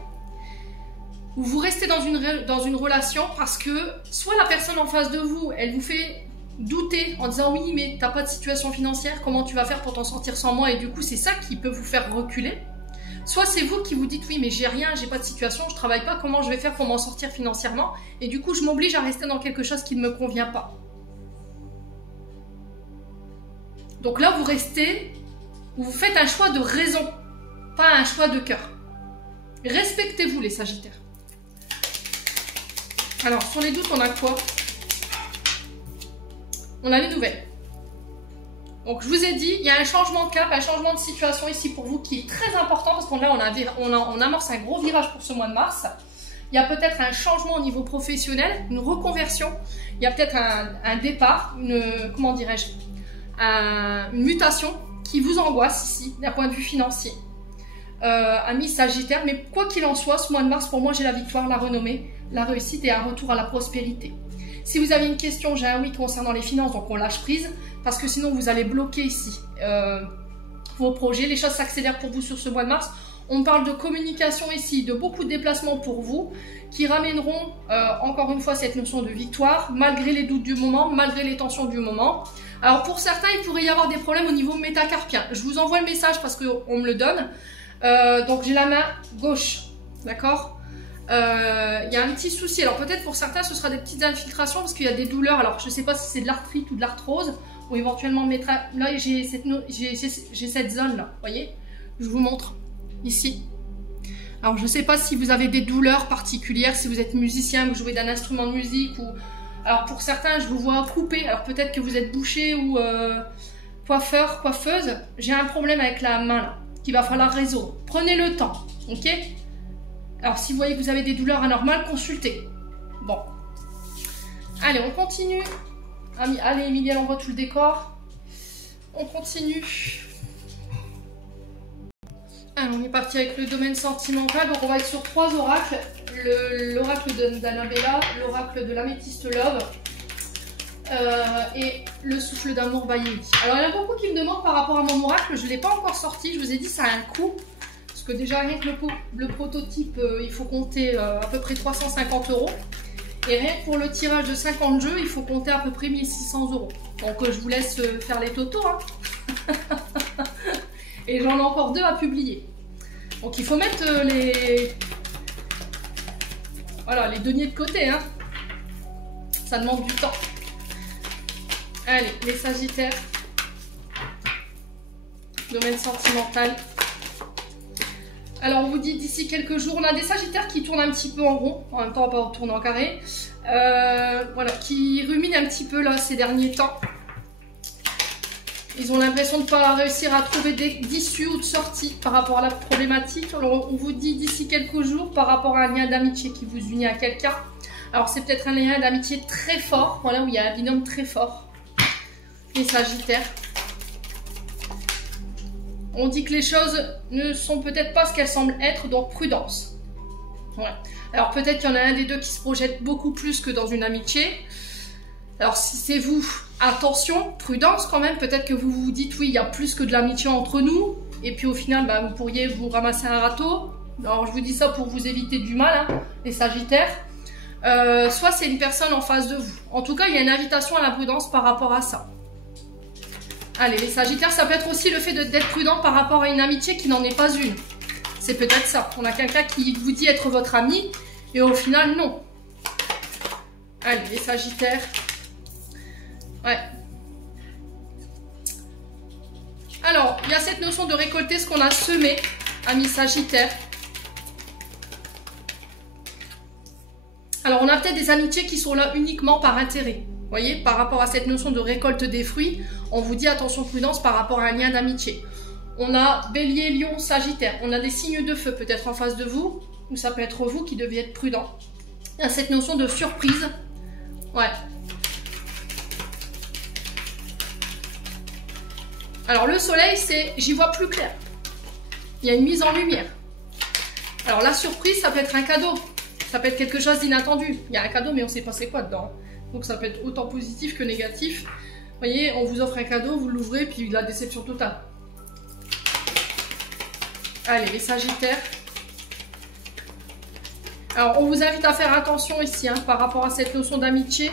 ou vous restez dans une relation parce que, soit la personne en face de vous, elle vous fait douter en disant oui, mais t'as pas de situation financière, comment tu vas faire pour t'en sortir sans moi? Et du coup, c'est ça qui peut vous faire reculer. Soit c'est vous qui vous dites oui, mais j'ai rien, j'ai pas de situation, je travaille pas, comment je vais faire pour m'en sortir financièrement? Et du coup, je m'oblige à rester dans quelque chose qui ne me convient pas. Donc là, vous restez, vous faites un choix de raison, pas un choix de cœur. Respectez-vous, les Sagittaires. Alors, sur les doutes, on a quoi? On a les nouvelles. Donc, je vous ai dit, il y a un changement de cap, un changement de situation ici pour vous qui est très important parce qu'on on amorce un gros virage pour ce mois de mars. Il y a peut-être un changement au niveau professionnel, une reconversion. Il y a peut-être un départ, comment dirais-je, une mutation qui vous angoisse ici, d'un point de vue financier. Amis Sagittaire, mais quoi qu'il en soit, ce mois de mars, pour moi, j'ai la victoire, la renommée, la réussite et un retour à la prospérité. Si vous avez une question, j'ai un oui concernant les finances, donc on lâche prise, parce que sinon vous allez bloquer ici vos projets. Les choses s'accélèrent pour vous sur ce mois de mars. On parle de communication ici, de beaucoup de déplacements pour vous, qui ramèneront encore une fois cette notion de victoire, malgré les doutes du moment, malgré les tensions du moment. Alors pour certains, il pourrait y avoir des problèmes au niveau métacarpien. Je vous envoie le message parce qu'on me le donne. Donc j'ai la main gauche, d'accord. Il y a un petit souci. Alors peut-être pour certains, ce sera des petites infiltrations parce qu'il y a des douleurs. Alors je ne sais pas si c'est de l'arthrite ou de l'arthrose, ou éventuellement là j'ai cette zone là, vous voyez. Je vous montre ici. Alors je ne sais pas si vous avez des douleurs particulières, si vous êtes musicien, vous jouez d'un instrument de musique ou... Alors pour certains, je vous vois coupé. Alors peut-être que vous êtes boucher ou coiffeur, coiffeuse. J'ai un problème avec la main là, qu'il va falloir résoudre. Prenez le temps, ok? Alors si vous voyez que vous avez des douleurs anormales, consultez. Bon. Allez, on continue. Allez, Emilie, elle envoie tout le décor. On continue. Alors, on est parti avec le domaine sentimental. Donc on va être sur 3 oracles. L'oracle d'Annabella, l'oracle de l'améthyste Love et le souffle d'amour by Yéli. Alors il y en a beaucoup qui me demandent par rapport à mon oracle. Je ne l'ai pas encore sorti. Je vous ai dit ça a un coût. Parce que déjà rien que le prototype, il faut compter à peu près 350 €. Et rien que pour le tirage de 50 jeux, il faut compter à peu près 1600 €. Donc je vous laisse faire les totaux. Hein. Et j'en ai encore 2 à publier. Donc il faut mettre les deniers de côté. Hein. Ça demande du temps. Allez, les Sagittaires. Domaine sentimental. Alors on vous dit d'ici quelques jours, on a des Sagittaires qui tournent un petit peu en rond, en même temps on va pas tourner en carré, voilà, qui ruminent un petit peu là ces derniers temps. Ils ont l'impression de ne pas réussir à trouver d'issue ou de sortie par rapport à la problématique. Alors on vous dit d'ici quelques jours par rapport à un lien d'amitié qui vous unit à quelqu'un. Alors c'est peut-être un lien d'amitié très fort, voilà, où il y a un binôme très fort. Les Sagittaires. On dit que les choses ne sont peut-être pas ce qu'elles semblent être, donc prudence. Ouais. Alors peut-être qu'il y en a un des deux qui se projette beaucoup plus que dans une amitié. Alors si c'est vous, attention, prudence quand même. Peut-être que vous vous dites oui, il y a plus que de l'amitié entre nous. Et puis au final, bah, vous pourriez vous ramasser un râteau. Alors je vous dis ça pour vous éviter du mal, hein, les Sagittaires. Soit c'est une personne en face de vous. En tout cas, il y a une invitation à la prudence par rapport à ça. Allez, les Sagittaires, ça peut être aussi le fait d'être prudent par rapport à une amitié qui n'en est pas une. C'est peut-être ça. On a quelqu'un qui vous dit être votre ami et au final, non. Allez, les Sagittaires. Ouais. Alors, il y a cette notion de récolter ce qu'on a semé, amis Sagittaires. Alors, on a peut-être des amitiés qui sont là uniquement par intérêt. Vous voyez, par rapport à cette notion de récolte des fruits, on vous dit attention prudence par rapport à un lien d'amitié. On a Bélier, Lion, Sagittaire. On a des signes de feu peut-être en face de vous, ou ça peut être vous qui deviez être prudent. Il y a cette notion de surprise. Ouais. Alors le soleil, c'est j'y vois plus clair. Il y a une mise en lumière. Alors la surprise, ça peut être un cadeau. Ça peut être quelque chose d'inattendu. Il y a un cadeau, mais on ne sait pas c'est quoi dedans. Donc ça peut être autant positif que négatif. Vous voyez, on vous offre un cadeau, vous l'ouvrez, puis la déception totale. Allez, les Sagittaires. Alors, on vous invite à faire attention ici, hein, par rapport à cette notion d'amitié.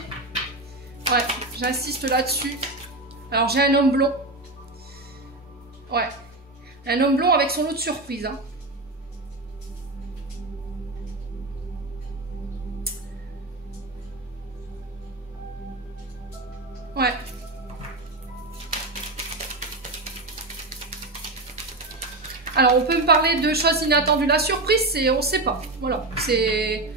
Ouais, j'insiste là-dessus. Alors, j'ai un homme blond. Ouais. Un homme blond avec son lot de surprise, hein. Ouais. Alors, on peut me parler de choses inattendues. La surprise, c'est, on ne sait pas. Voilà, c'est...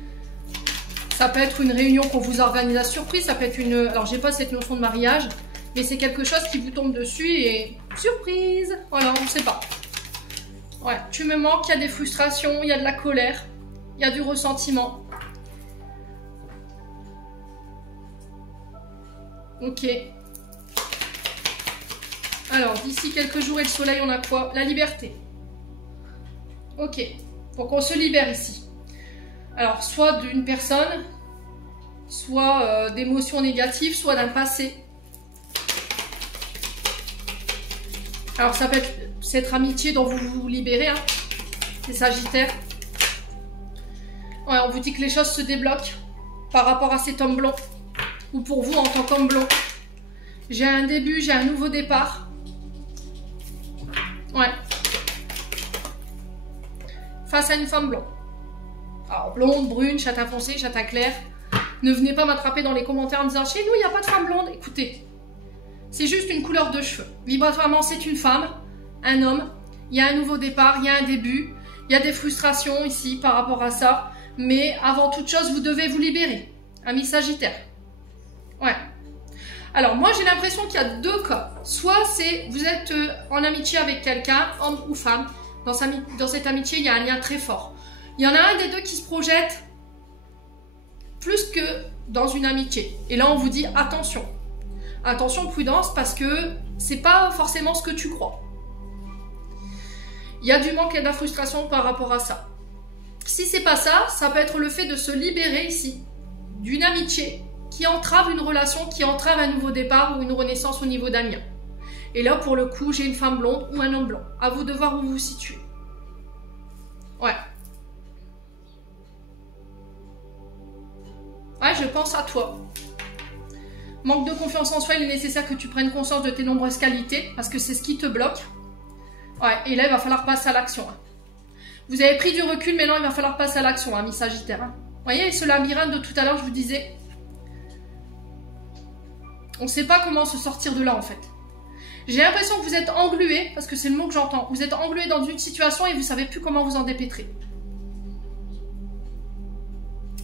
Ça peut être une réunion qu'on vous organise à surprise. Ça peut être une... Alors, j'ai pas cette notion de mariage, mais c'est quelque chose qui vous tombe dessus et... Surprise! Voilà, on ne sait pas. Ouais, tu me manques, il y a des frustrations, il y a de la colère, il y a du ressentiment. Ok. Alors, d'ici quelques jours et le soleil, on a quoi? La liberté. Ok. Donc, on se libère ici. Alors, soit d'une personne, soit d'émotions négatives, soit d'un passé. Alors, ça peut être cette amitié dont vous vous libérez, hein, les Sagittaires. Ouais, on vous dit que les choses se débloquent par rapport à cet homme blond. Ou pour vous en tant qu'homme blond. J'ai un début, j'ai un nouveau départ. Ouais. Face à une femme blonde. Alors, blonde, brune, châtain foncé, châtain clair. Ne venez pas m'attraper dans les commentaires en me disant « Chez nous, il n'y a pas de femme blonde. » Écoutez, c'est juste une couleur de cheveux. Vibratoirement, c'est une femme, un homme. Il y a un nouveau départ, il y a un début. Il y a des frustrations ici par rapport à ça. Mais avant toute chose, vous devez vous libérer. Ami Sagittaire. Ouais. Alors, moi, j'ai l'impression qu'il y a deux cas. Soit c'est vous êtes en amitié avec quelqu'un, homme ou femme. Dans cette amitié, il y a un lien très fort. Il y en a un des deux qui se projette plus que dans une amitié. Et là, on vous dit attention. Attention, prudence, parce que c'est pas forcément ce que tu crois. Il y a du manque et de la frustration par rapport à ça. Si c'est pas ça, ça peut être le fait de se libérer ici d'une amitié qui entrave une relation, qui entrave un nouveau départ ou une renaissance au niveau d'un lien. Et là, pour le coup, j'ai une femme blonde ou un homme blanc. À vous de voir où vous vous situez. Ouais. Ouais, je pense à toi. Manque de confiance en soi, il est nécessaire que tu prennes conscience de tes nombreuses qualités, parce que c'est ce qui te bloque. Ouais, et là, il va falloir passer à l'action. Hein. Vous avez pris du recul, mais non, il va falloir passer à l'action, ami Sagittaire. Hein. Vous voyez, ce labyrinthe de tout à l'heure, je vous disais, on ne sait pas comment se sortir de là, en fait. J'ai l'impression que vous êtes englué, parce que c'est le mot que j'entends. Vous êtes englué dans une situation et vous ne savez plus comment vous en dépêtrer.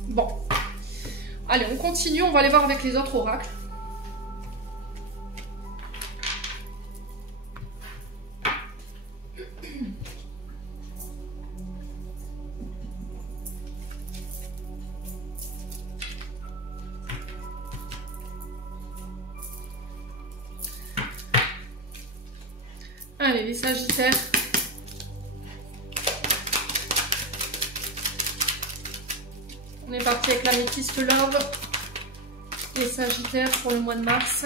Bon. Allez, on continue, on va aller voir avec les autres oracles. Allez, les Sagittaires. On est parti avec l'améthyste love. Les Sagittaires pour le mois de mars.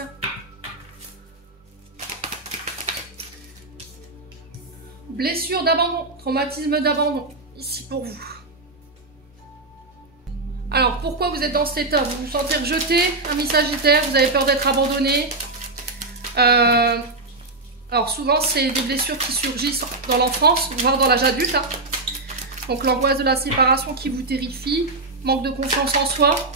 Blessure d'abandon, traumatisme d'abandon, ici pour vous. Alors, pourquoi vous êtes dans cet état? Vous vous sentez rejeté, ami Sagittaire, vous avez peur d'être abandonné. Alors souvent, c'est des blessures qui surgissent dans l'enfance, voire dans l'âge adulte. Hein. Donc l'angoisse de la séparation qui vous terrifie, manque de confiance en soi.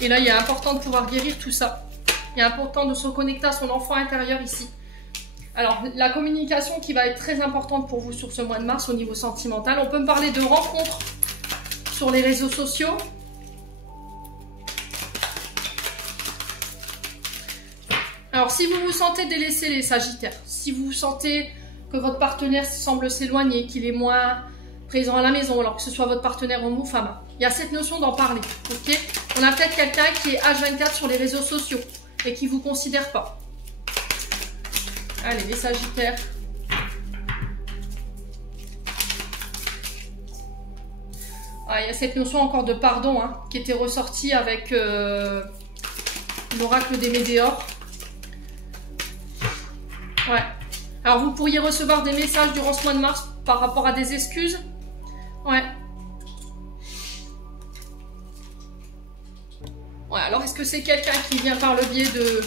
Et là, il est important de pouvoir guérir tout ça. Il est important de se reconnecter à son enfant intérieur ici. Alors, la communication qui va être très importante pour vous sur ce mois de mars au niveau sentimental. On peut me parler de rencontres sur les réseaux sociaux. Alors, si vous vous sentez délaissé, les Sagittaires, si vous sentez que votre partenaire semble s'éloigner, qu'il est moins présent à la maison, alors que ce soit votre partenaire homme ou femme, il y a cette notion d'en parler, ok? On a peut-être quelqu'un qui est H24 sur les réseaux sociaux et qui ne vous considère pas. Allez, les Sagittaires. Ah, il y a cette notion encore de pardon hein, qui était ressortie avec l'oracle des Médéors. Ouais. Alors, vous pourriez recevoir des messages durant ce mois de mars par rapport à des excuses. Ouais. Ouais, alors est-ce que c'est quelqu'un qui vient par le biais de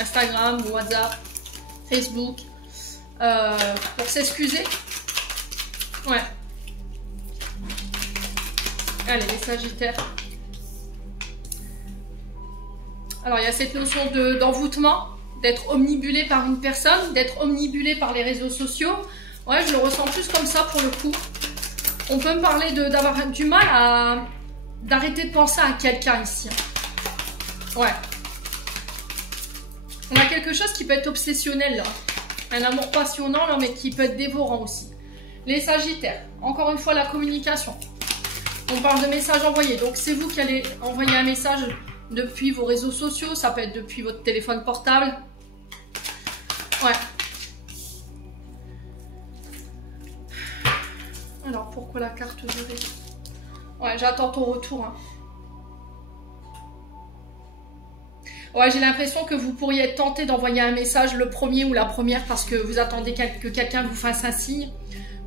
Instagram ou WhatsApp, Facebook, pour s'excuser? Ouais. Allez, les Sagittaires. Alors, il y a cette notion d'envoûtement. D'être omnibulé par une personne, d'être omnibulé par les réseaux sociaux. Ouais, je le ressens plus comme ça pour le coup. On peut me parler d'avoir du mal à d'arrêter de penser à quelqu'un ici. Ouais. On a quelque chose qui peut être obsessionnel là. Un amour passionnant là, mais qui peut être dévorant aussi. Les Sagittaires, encore une fois la communication. On parle de messages envoyés. Donc c'est vous qui allez envoyer un message depuis vos réseaux sociaux. Ça peut être depuis votre téléphone portable. Ouais. pourquoi la carte du réseau. Ouais, j'attends ton retour. Hein. Ouais, j'ai l'impression que vous pourriez être tenté d'envoyer un message le premier ou la première parce que vous attendez que quelqu'un vous fasse un signe,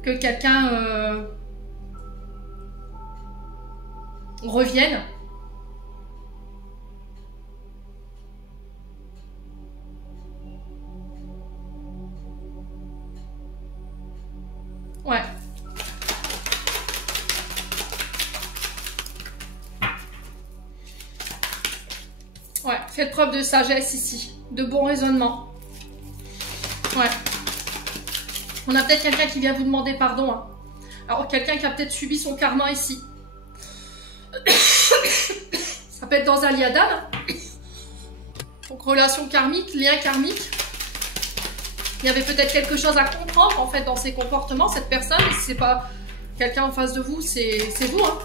que quelqu'un revienne. Ouais. Ouais, faites preuve de sagesse ici, de bon raisonnement. Ouais. On a peut-être quelqu'un qui vient vous demander pardon. Hein. Alors, quelqu'un qui a peut-être subi son karma ici. Ça peut être dans un liadam. Donc, relation karmique, lien karmique. Il y avait peut-être quelque chose à comprendre, en fait, dans ses comportements, cette personne. Si c'est pas quelqu'un en face de vous, c'est vous. Hein.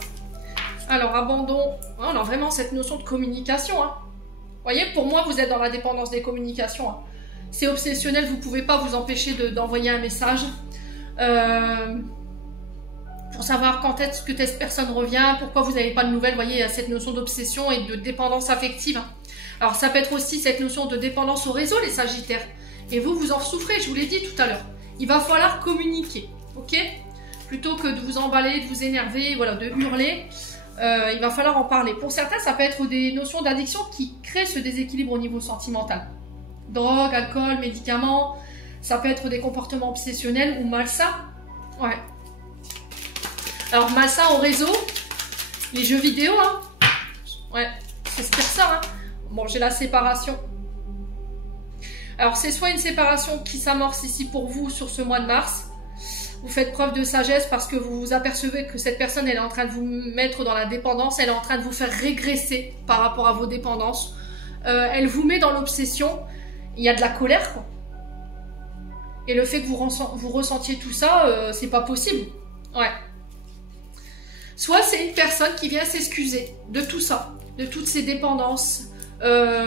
Alors, abandon. On a vraiment cette notion de communication. Hein. Vous voyez, pour moi, vous êtes dans la dépendance des communications. Hein. C'est obsessionnel, vous ne pouvez pas vous empêcher d'envoyer un message pour savoir quand est-ce que cette personne revient, pourquoi vous n'avez pas de nouvelles. Vous voyez, il y a cette notion d'obsession et de dépendance affective. Hein. Alors, ça peut être aussi cette notion de dépendance au réseau, les Sagittaires. Et vous, vous en souffrez, je vous l'ai dit tout à l'heure. Il va falloir communiquer, ok? Plutôt que de vous emballer, de vous énerver, voilà, de hurler. Il va falloir en parler. Pour certains, ça peut être des notions d'addiction qui créent ce déséquilibre au niveau sentimental. Drogue, alcool, médicaments. Ça peut être des comportements obsessionnels ou malsains. Ouais. Alors, malsains au réseau. Les jeux vidéo, hein. Ouais, c'est ça, hein. Bon, j'ai la séparation. Alors, c'est soit une séparation qui s'amorce ici pour vous sur ce mois de mars. Vous faites preuve de sagesse parce que vous vous apercevez que cette personne, elle est en train de vous mettre dans la dépendance. Elle est en train de vous faire régresser par rapport à vos dépendances. Elle vous met dans l'obsession. Il y a de la colère, quoi. Et le fait que vous ressentiez tout ça, c'est pas possible. Ouais. Soit c'est une personne qui vient s'excuser de tout ça, de toutes ces dépendances,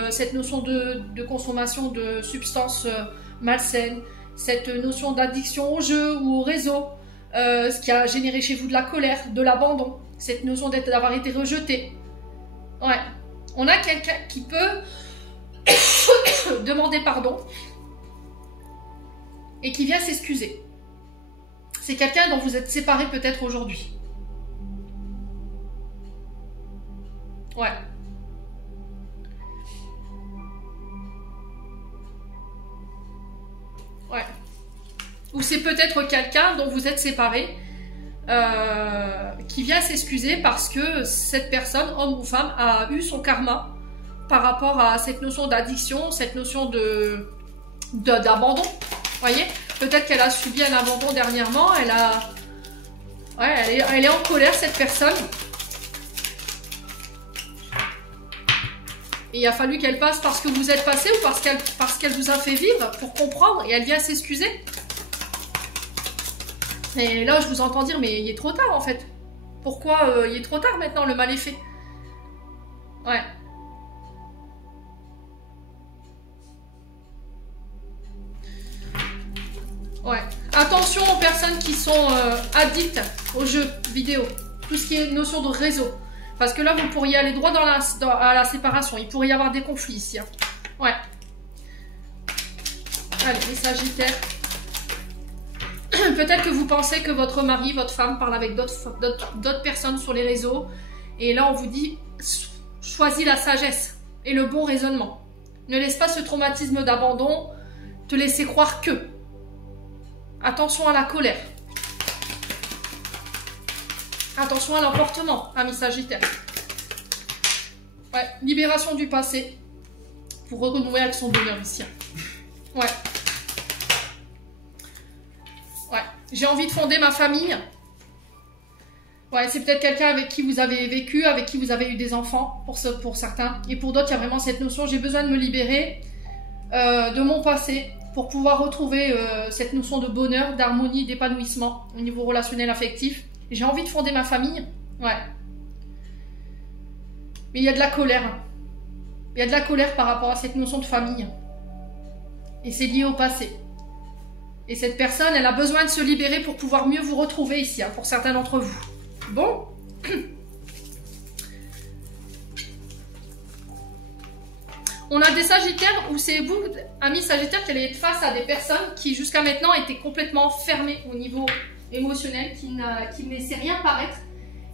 cette notion de consommation de substances malsaines, cette notion d'addiction au jeu ou au réseau, ce qui a généré chez vous de la colère, de l'abandon, cette notion d'avoir été rejeté. Ouais. On a quelqu'un qui peut demander pardon et qui vient s'excuser. C'est quelqu'un dont vous êtes séparés peut-être aujourd'hui. Ouais. Ouais. Ou c'est peut-être quelqu'un dont vous êtes séparés qui vient s'excuser parce que cette personne, homme ou femme, a eu son karma par rapport à cette notion d'addiction, cette notion d'abandon. Vous voyez, peut-être qu'elle a subi un abandon dernièrement, elle est en colère, cette personne. Et il a fallu qu'elle passe parce que vous êtes passé ou parce qu'elle vous a fait vivre pour comprendre et elle vient s'excuser. Et là, je vous entends dire, mais il est trop tard en fait. Pourquoi il est trop tard maintenant, le mal est fait? Ouais. Ouais. Attention aux personnes qui sont addictes aux jeux vidéo. Tout ce qui est notion de réseau. Parce que là, vous pourriez aller droit à la séparation. Il pourrait y avoir des conflits ici. Hein. Ouais. Allez, les Sagittaires. Peut-être que vous pensez que votre mari, votre femme parle avec d'autres personnes sur les réseaux. Et là, on vous dit, choisis la sagesse et le bon raisonnement. Ne laisse pas ce traumatisme d'abandon te laisser croire que. Attention à la colère. Attention à l'emportement, ami Sagittaire. Ouais, libération du passé pour renouer avec son bonheur ici. Ouais. Ouais. J'ai envie de fonder ma famille. Ouais, c'est peut-être quelqu'un avec qui vous avez vécu, avec qui vous avez eu des enfants, pour certains. Et pour d'autres, il y a vraiment cette notion, j'ai besoin de me libérer de mon passé pour pouvoir retrouver cette notion de bonheur, d'harmonie, d'épanouissement au niveau relationnel affectif. J'ai envie de fonder ma famille. Ouais. Mais il y a de la colère. Il y a de la colère par rapport à cette notion de famille. Et c'est lié au passé. Et cette personne, elle a besoin de se libérer pour pouvoir mieux vous retrouver ici, hein, pour certains d'entre vous. Bon. On a des Sagittaires où c'est vous, amis Sagittaires, qui allez être face à des personnes qui jusqu'à maintenant étaient complètement fermées au niveau émotionnel, qui ne laissaient rien paraître,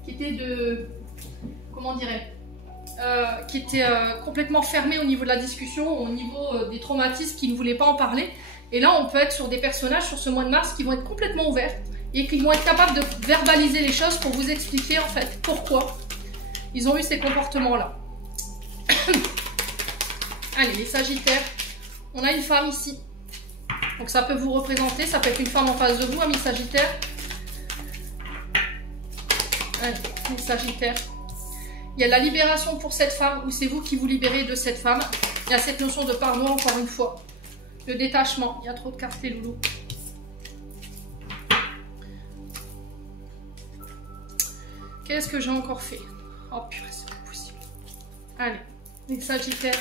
qui étaient de... Comment dirais-je qui étaient complètement fermées au niveau de la discussion, au niveau des traumatismes, qui ne voulaient pas en parler. Et là, on peut être sur des personnages sur ce mois de mars qui vont être complètement ouverts et qui vont être capables de verbaliser les choses pour vous expliquer en fait pourquoi ils ont eu ces comportements-là. Allez, les Sagittaires, on a une femme ici. Donc ça peut vous représenter, ça peut être une femme en face de vous, amis Sagittaires. Allez, les Sagittaires. Il y a la libération pour cette femme, ou c'est vous qui vous libérez de cette femme. Il y a cette notion de pardon, encore une fois. Le détachement. Il y a trop de cartes, les loulous. Qu'est-ce que j'ai encore fait? Oh purée, c'est pas possible. Allez, les Sagittaires.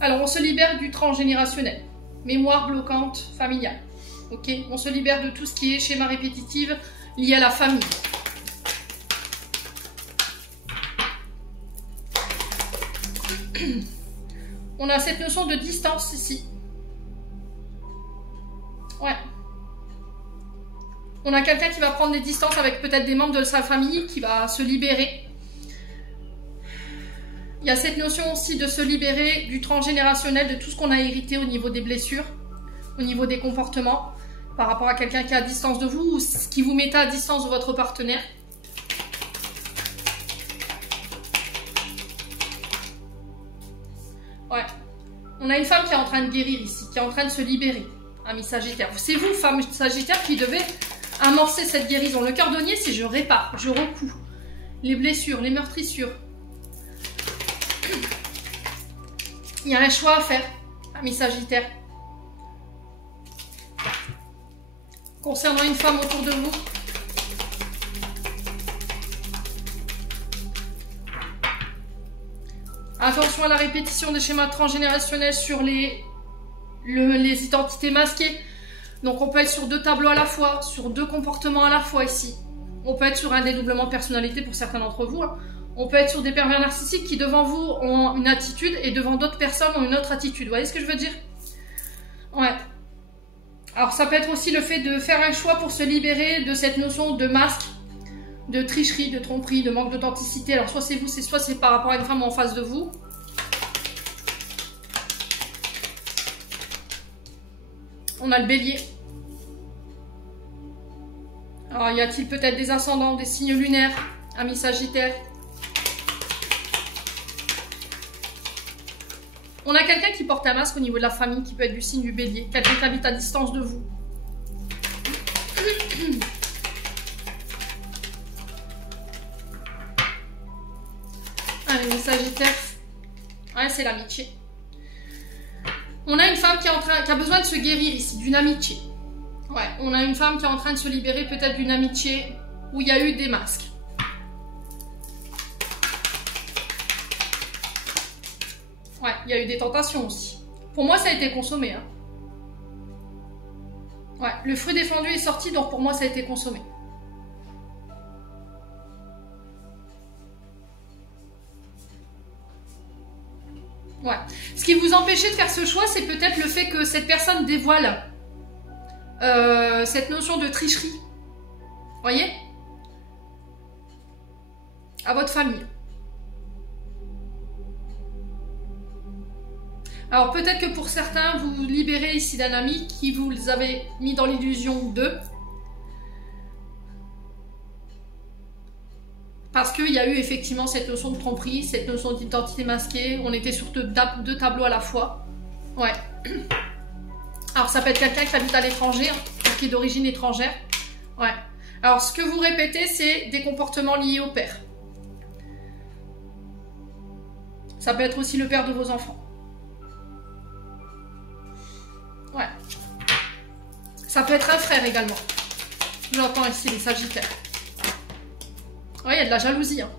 Alors, on se libère du transgénérationnel. Mémoire bloquante familiale. Ok? On se libère de tout ce qui est schéma répétitif lié à la famille. On a cette notion de distance ici. Ouais. On a quelqu'un qui va prendre des distances avec peut-être des membres de sa famille, qui va se libérer. Il y a cette notion aussi de se libérer du transgénérationnel, de tout ce qu'on a hérité au niveau des blessures, au niveau des comportements, par rapport à quelqu'un qui est à distance de vous, ou ce qui vous mettait à distance de votre partenaire. Ouais. On a une femme qui est en train de guérir ici, qui est en train de se libérer, amis Sagittaire. C'est vous, femme Sagittaire, qui devez amorcer cette guérison. Le cordonnier, c'est je répare, je recouds les blessures, les meurtrissures. Il y a un choix à faire, amis Sagittaire. Concernant une femme autour de vous. Attention à la répétition des schémas transgénérationnels sur les identités masquées. Donc on peut être sur deux tableaux à la fois, sur deux comportements à la fois ici. On peut être sur un dédoublement de personnalité pour certains d'entre vous. Hein. On peut être sur des pervers narcissiques qui devant vous ont une attitude et devant d'autres personnes ont une autre attitude. Vous voyez ce que je veux dire? Ouais. Alors ça peut être aussi le fait de faire un choix pour se libérer de cette notion de masque, de tricherie, de tromperie, de manque d'authenticité. Alors soit c'est vous, soit c'est par rapport à une femme en face de vous. On a le bélier. Alors y a-t-il peut-être des ascendants, des signes lunaires, amis Sagittaire? On a quelqu'un qui porte un masque au niveau de la famille, qui peut être du signe du bélier. Quelqu'un qui habite à distance de vous. Allez, les Sagittaires. Ouais, c'est l'amitié. On a une femme qui a besoin de se guérir ici, d'une amitié. Ouais, on a une femme qui est en train de se libérer peut-être d'une amitié où il y a eu des masques. Ouais, il y a eu des tentations aussi. Pour moi, ça a été consommé. Hein. Ouais, le fruit défendu est sorti, donc pour moi, ça a été consommé. Ouais. Ce qui vous empêchait de faire ce choix, c'est peut-être le fait que cette personne dévoile cette notion de tricherie. Voyez? À votre famille. Alors peut-être que pour certains, vous vous libérez ici d'un ami qui vous avez mis dans l'illusion d'eux. Parce qu'il y a eu effectivement cette notion de tromperie, cette notion d'identité masquée. On était sur deux tableaux à la fois. Ouais. Alors ça peut être quelqu'un qui habite à l'étranger, hein, qui est d'origine étrangère. Ouais. Alors ce que vous répétez, c'est des comportements liés au père. Ça peut être aussi le père de vos enfants. Ouais. Ça peut être un frère également. J'entends ici les Sagittaires. Ouais, il y a de la jalousie. Hein.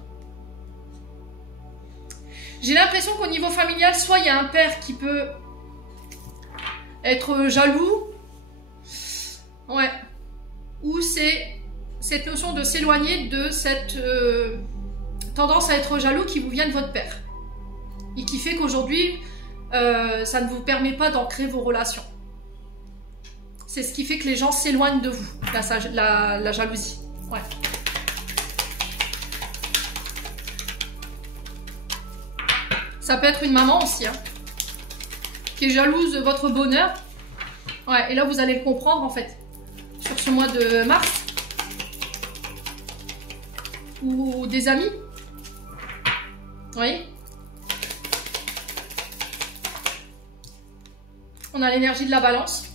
J'ai l'impression qu'au niveau familial, soit il y a un père qui peut être jaloux. Ouais. Ou c'est cette notion de s'éloigner de cette tendance à être jaloux qui vous vient de votre père. Et qui fait qu'aujourd'hui, ça ne vous permet pas d'ancrer vos relations. C'est ce qui fait que les gens s'éloignent de vous, la jalousie. Ouais. Ça peut être une maman aussi, hein, qui est jalouse de votre bonheur. Ouais, et là, vous allez le comprendre, en fait, sur ce mois de mars. Ou des amis. Vous voyez ? On a l'énergie de la balance.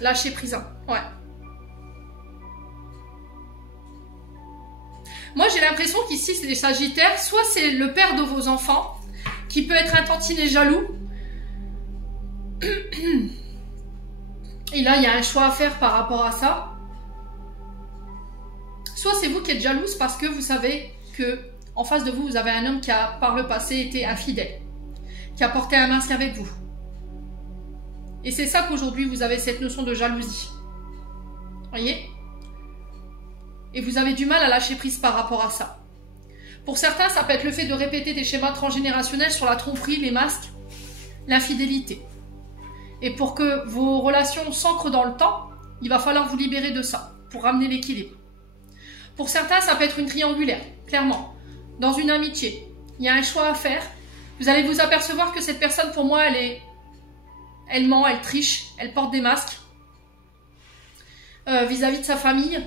Lâcher prise, hein. Ouais. Moi, j'ai l'impression qu'ici, c'est des sagittaires. Soit c'est le père de vos enfants, qui peut être un tantinet jaloux. Et là, il y a un choix à faire par rapport à ça. Soit c'est vous qui êtes jalouse parce que vous savez que en face de vous, vous avez un homme qui a, par le passé, été infidèle, qui a porté un masque avec vous. Et c'est ça qu'aujourd'hui, vous avez cette notion de jalousie. Voyez ? Et vous avez du mal à lâcher prise par rapport à ça. Pour certains, ça peut être le fait de répéter des schémas transgénérationnels sur la tromperie, les masques, l'infidélité. Et pour que vos relations s'ancrent dans le temps, il va falloir vous libérer de ça, pour ramener l'équilibre. Pour certains, ça peut être une triangulaire, clairement. Dans une amitié, il y a un choix à faire. Vous allez vous apercevoir que cette personne, pour moi, elle ment, elle triche, elle porte des masques vis-à-vis de sa famille,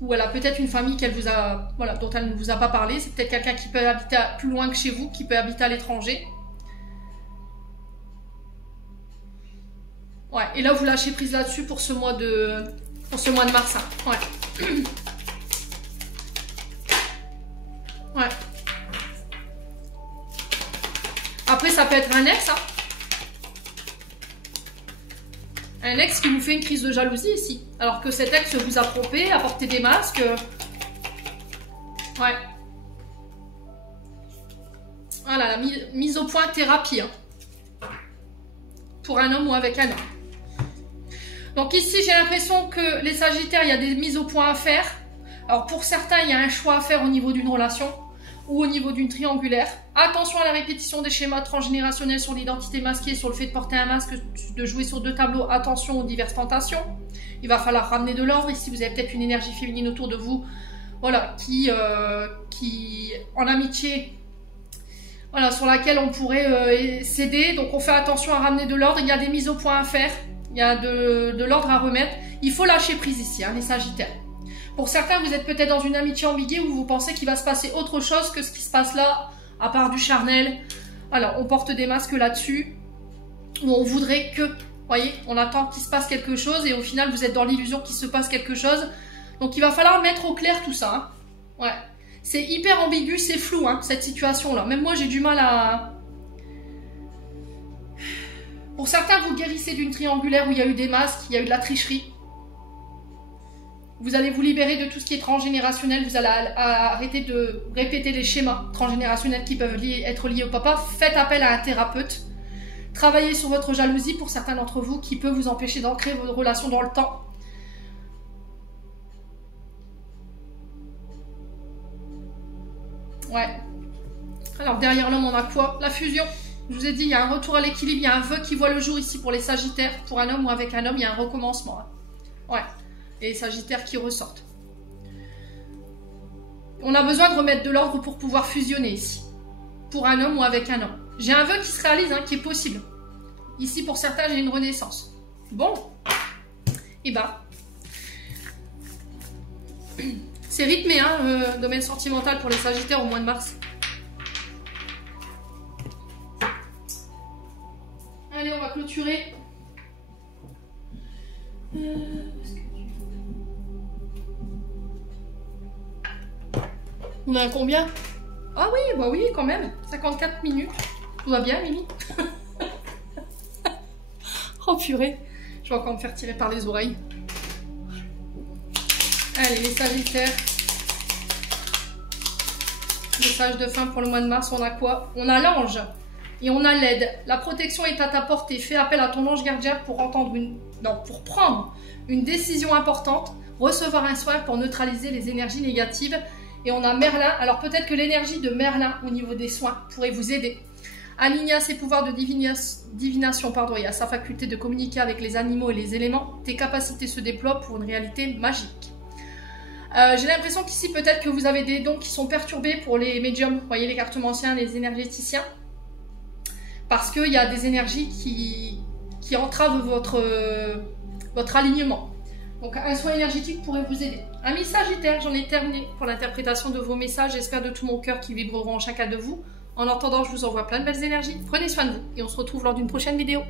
ou elle a peut-être une famille dont elle ne vous a pas parlé. C'est peut-être quelqu'un qui peut habiter plus loin que chez vous, qui peut habiter à l'étranger. Ouais, et là vous lâchez prise là-dessus pour ce mois de mars. Hein. Ouais. Ouais. Après, ça peut être un ex, hein. Un ex qui vous fait une crise de jalousie ici. Alors que cet ex vous a trompé, a porté des masques. Ouais. Voilà, la mise au point thérapie. Hein. Pour un homme ou avec un homme. Donc ici, j'ai l'impression que les Sagittaires, il y a des mises au point à faire. Alors pour certains, il y a un choix à faire au niveau d'une relation ou au niveau d'une triangulaire. Attention à la répétition des schémas transgénérationnels sur l'identité masquée, sur le fait de porter un masque, de jouer sur 2 tableaux. Attention aux diverses tentations. Il va falloir ramener de l'ordre. Ici, vous avez peut-être une énergie féminine autour de vous, voilà, qui en amitié, voilà, sur laquelle on pourrait céder. Donc on fait attention à ramener de l'ordre. Il y a des mises au point à faire. Il y a de l'ordre à remettre. Il faut lâcher prise ici, hein, les Sagittaires. Pour certains, vous êtes peut-être dans une amitié ambiguë où vous pensez qu'il va se passer autre chose que ce qui se passe là, à part du charnel. Alors, on porte des masques là-dessus, où on voudrait que, vous voyez, on attend qu'il se passe quelque chose, et au final, vous êtes dans l'illusion qu'il se passe quelque chose. Donc, il va falloir mettre au clair tout ça. Hein. Ouais. C'est hyper ambigu, c'est flou, hein, cette situation-là. Même moi, j'ai du mal à... Pour certains, vous guérissez d'une triangulaire où il y a eu des masques, il y a eu de la tricherie. Vous allez vous libérer de tout ce qui est transgénérationnel. Vous allez arrêter de répéter les schémas transgénérationnels qui peuvent être liés au papa. Faites appel à un thérapeute. Travaillez sur votre jalousie pour certains d'entre vous qui peut vous empêcher d'ancrer vos relations dans le temps. Ouais. Alors derrière l'homme, on a quoi? La fusion. Je vous ai dit, il y a un retour à l'équilibre. Il y a un vœu qui voit le jour ici pour les Sagittaires. Pour un homme ou avec un homme, il y a un recommencement. Hein. Ouais. Et les Sagittaires qui ressortent. On a besoin de remettre de l'ordre pour pouvoir fusionner ici. Pour un homme ou avec un homme. J'ai un vœu qui se réalise, hein, qui est possible. Ici, pour certains, j'ai une renaissance. Bon. Et ben. C'est rythmé, hein, le domaine sentimental pour les Sagittaires au mois de mars. Allez, on va clôturer. On a combien? Ah oui, bah oui, quand même. 54 minutes. Tout va bien, Mimi? Oh purée. Je vais encore me faire tirer par les oreilles. Allez, les Sagittaires. Message de fin pour le mois de mars, on a quoi? On a l'ange. Et on a l'aide. La protection est à ta portée. Fais appel à ton ange gardien pour pour prendre une décision importante, recevoir un soin pour neutraliser les énergies négatives. Et on a Merlin. Alors peut-être que l'énergie de Merlin au niveau des soins pourrait vous aider. Aligné à ses pouvoirs de divination, et à sa faculté de communiquer avec les animaux et les éléments, tes capacités se déploient pour une réalité magique. J'ai l'impression qu'ici, peut-être que vous avez des dons qui sont perturbés pour les médiums, vous voyez, les cartomanciens, les énergéticiens, parce qu'il y a des énergies qui entravent votre alignement. Donc un soin énergétique pourrait vous aider. Amis Sagittaires, j'en ai terminé pour l'interprétation de vos messages. J'espère de tout mon cœur qu'ils vibreront en chacun de vous. En attendant, je vous envoie plein de belles énergies. Prenez soin de vous et on se retrouve lors d'une prochaine vidéo.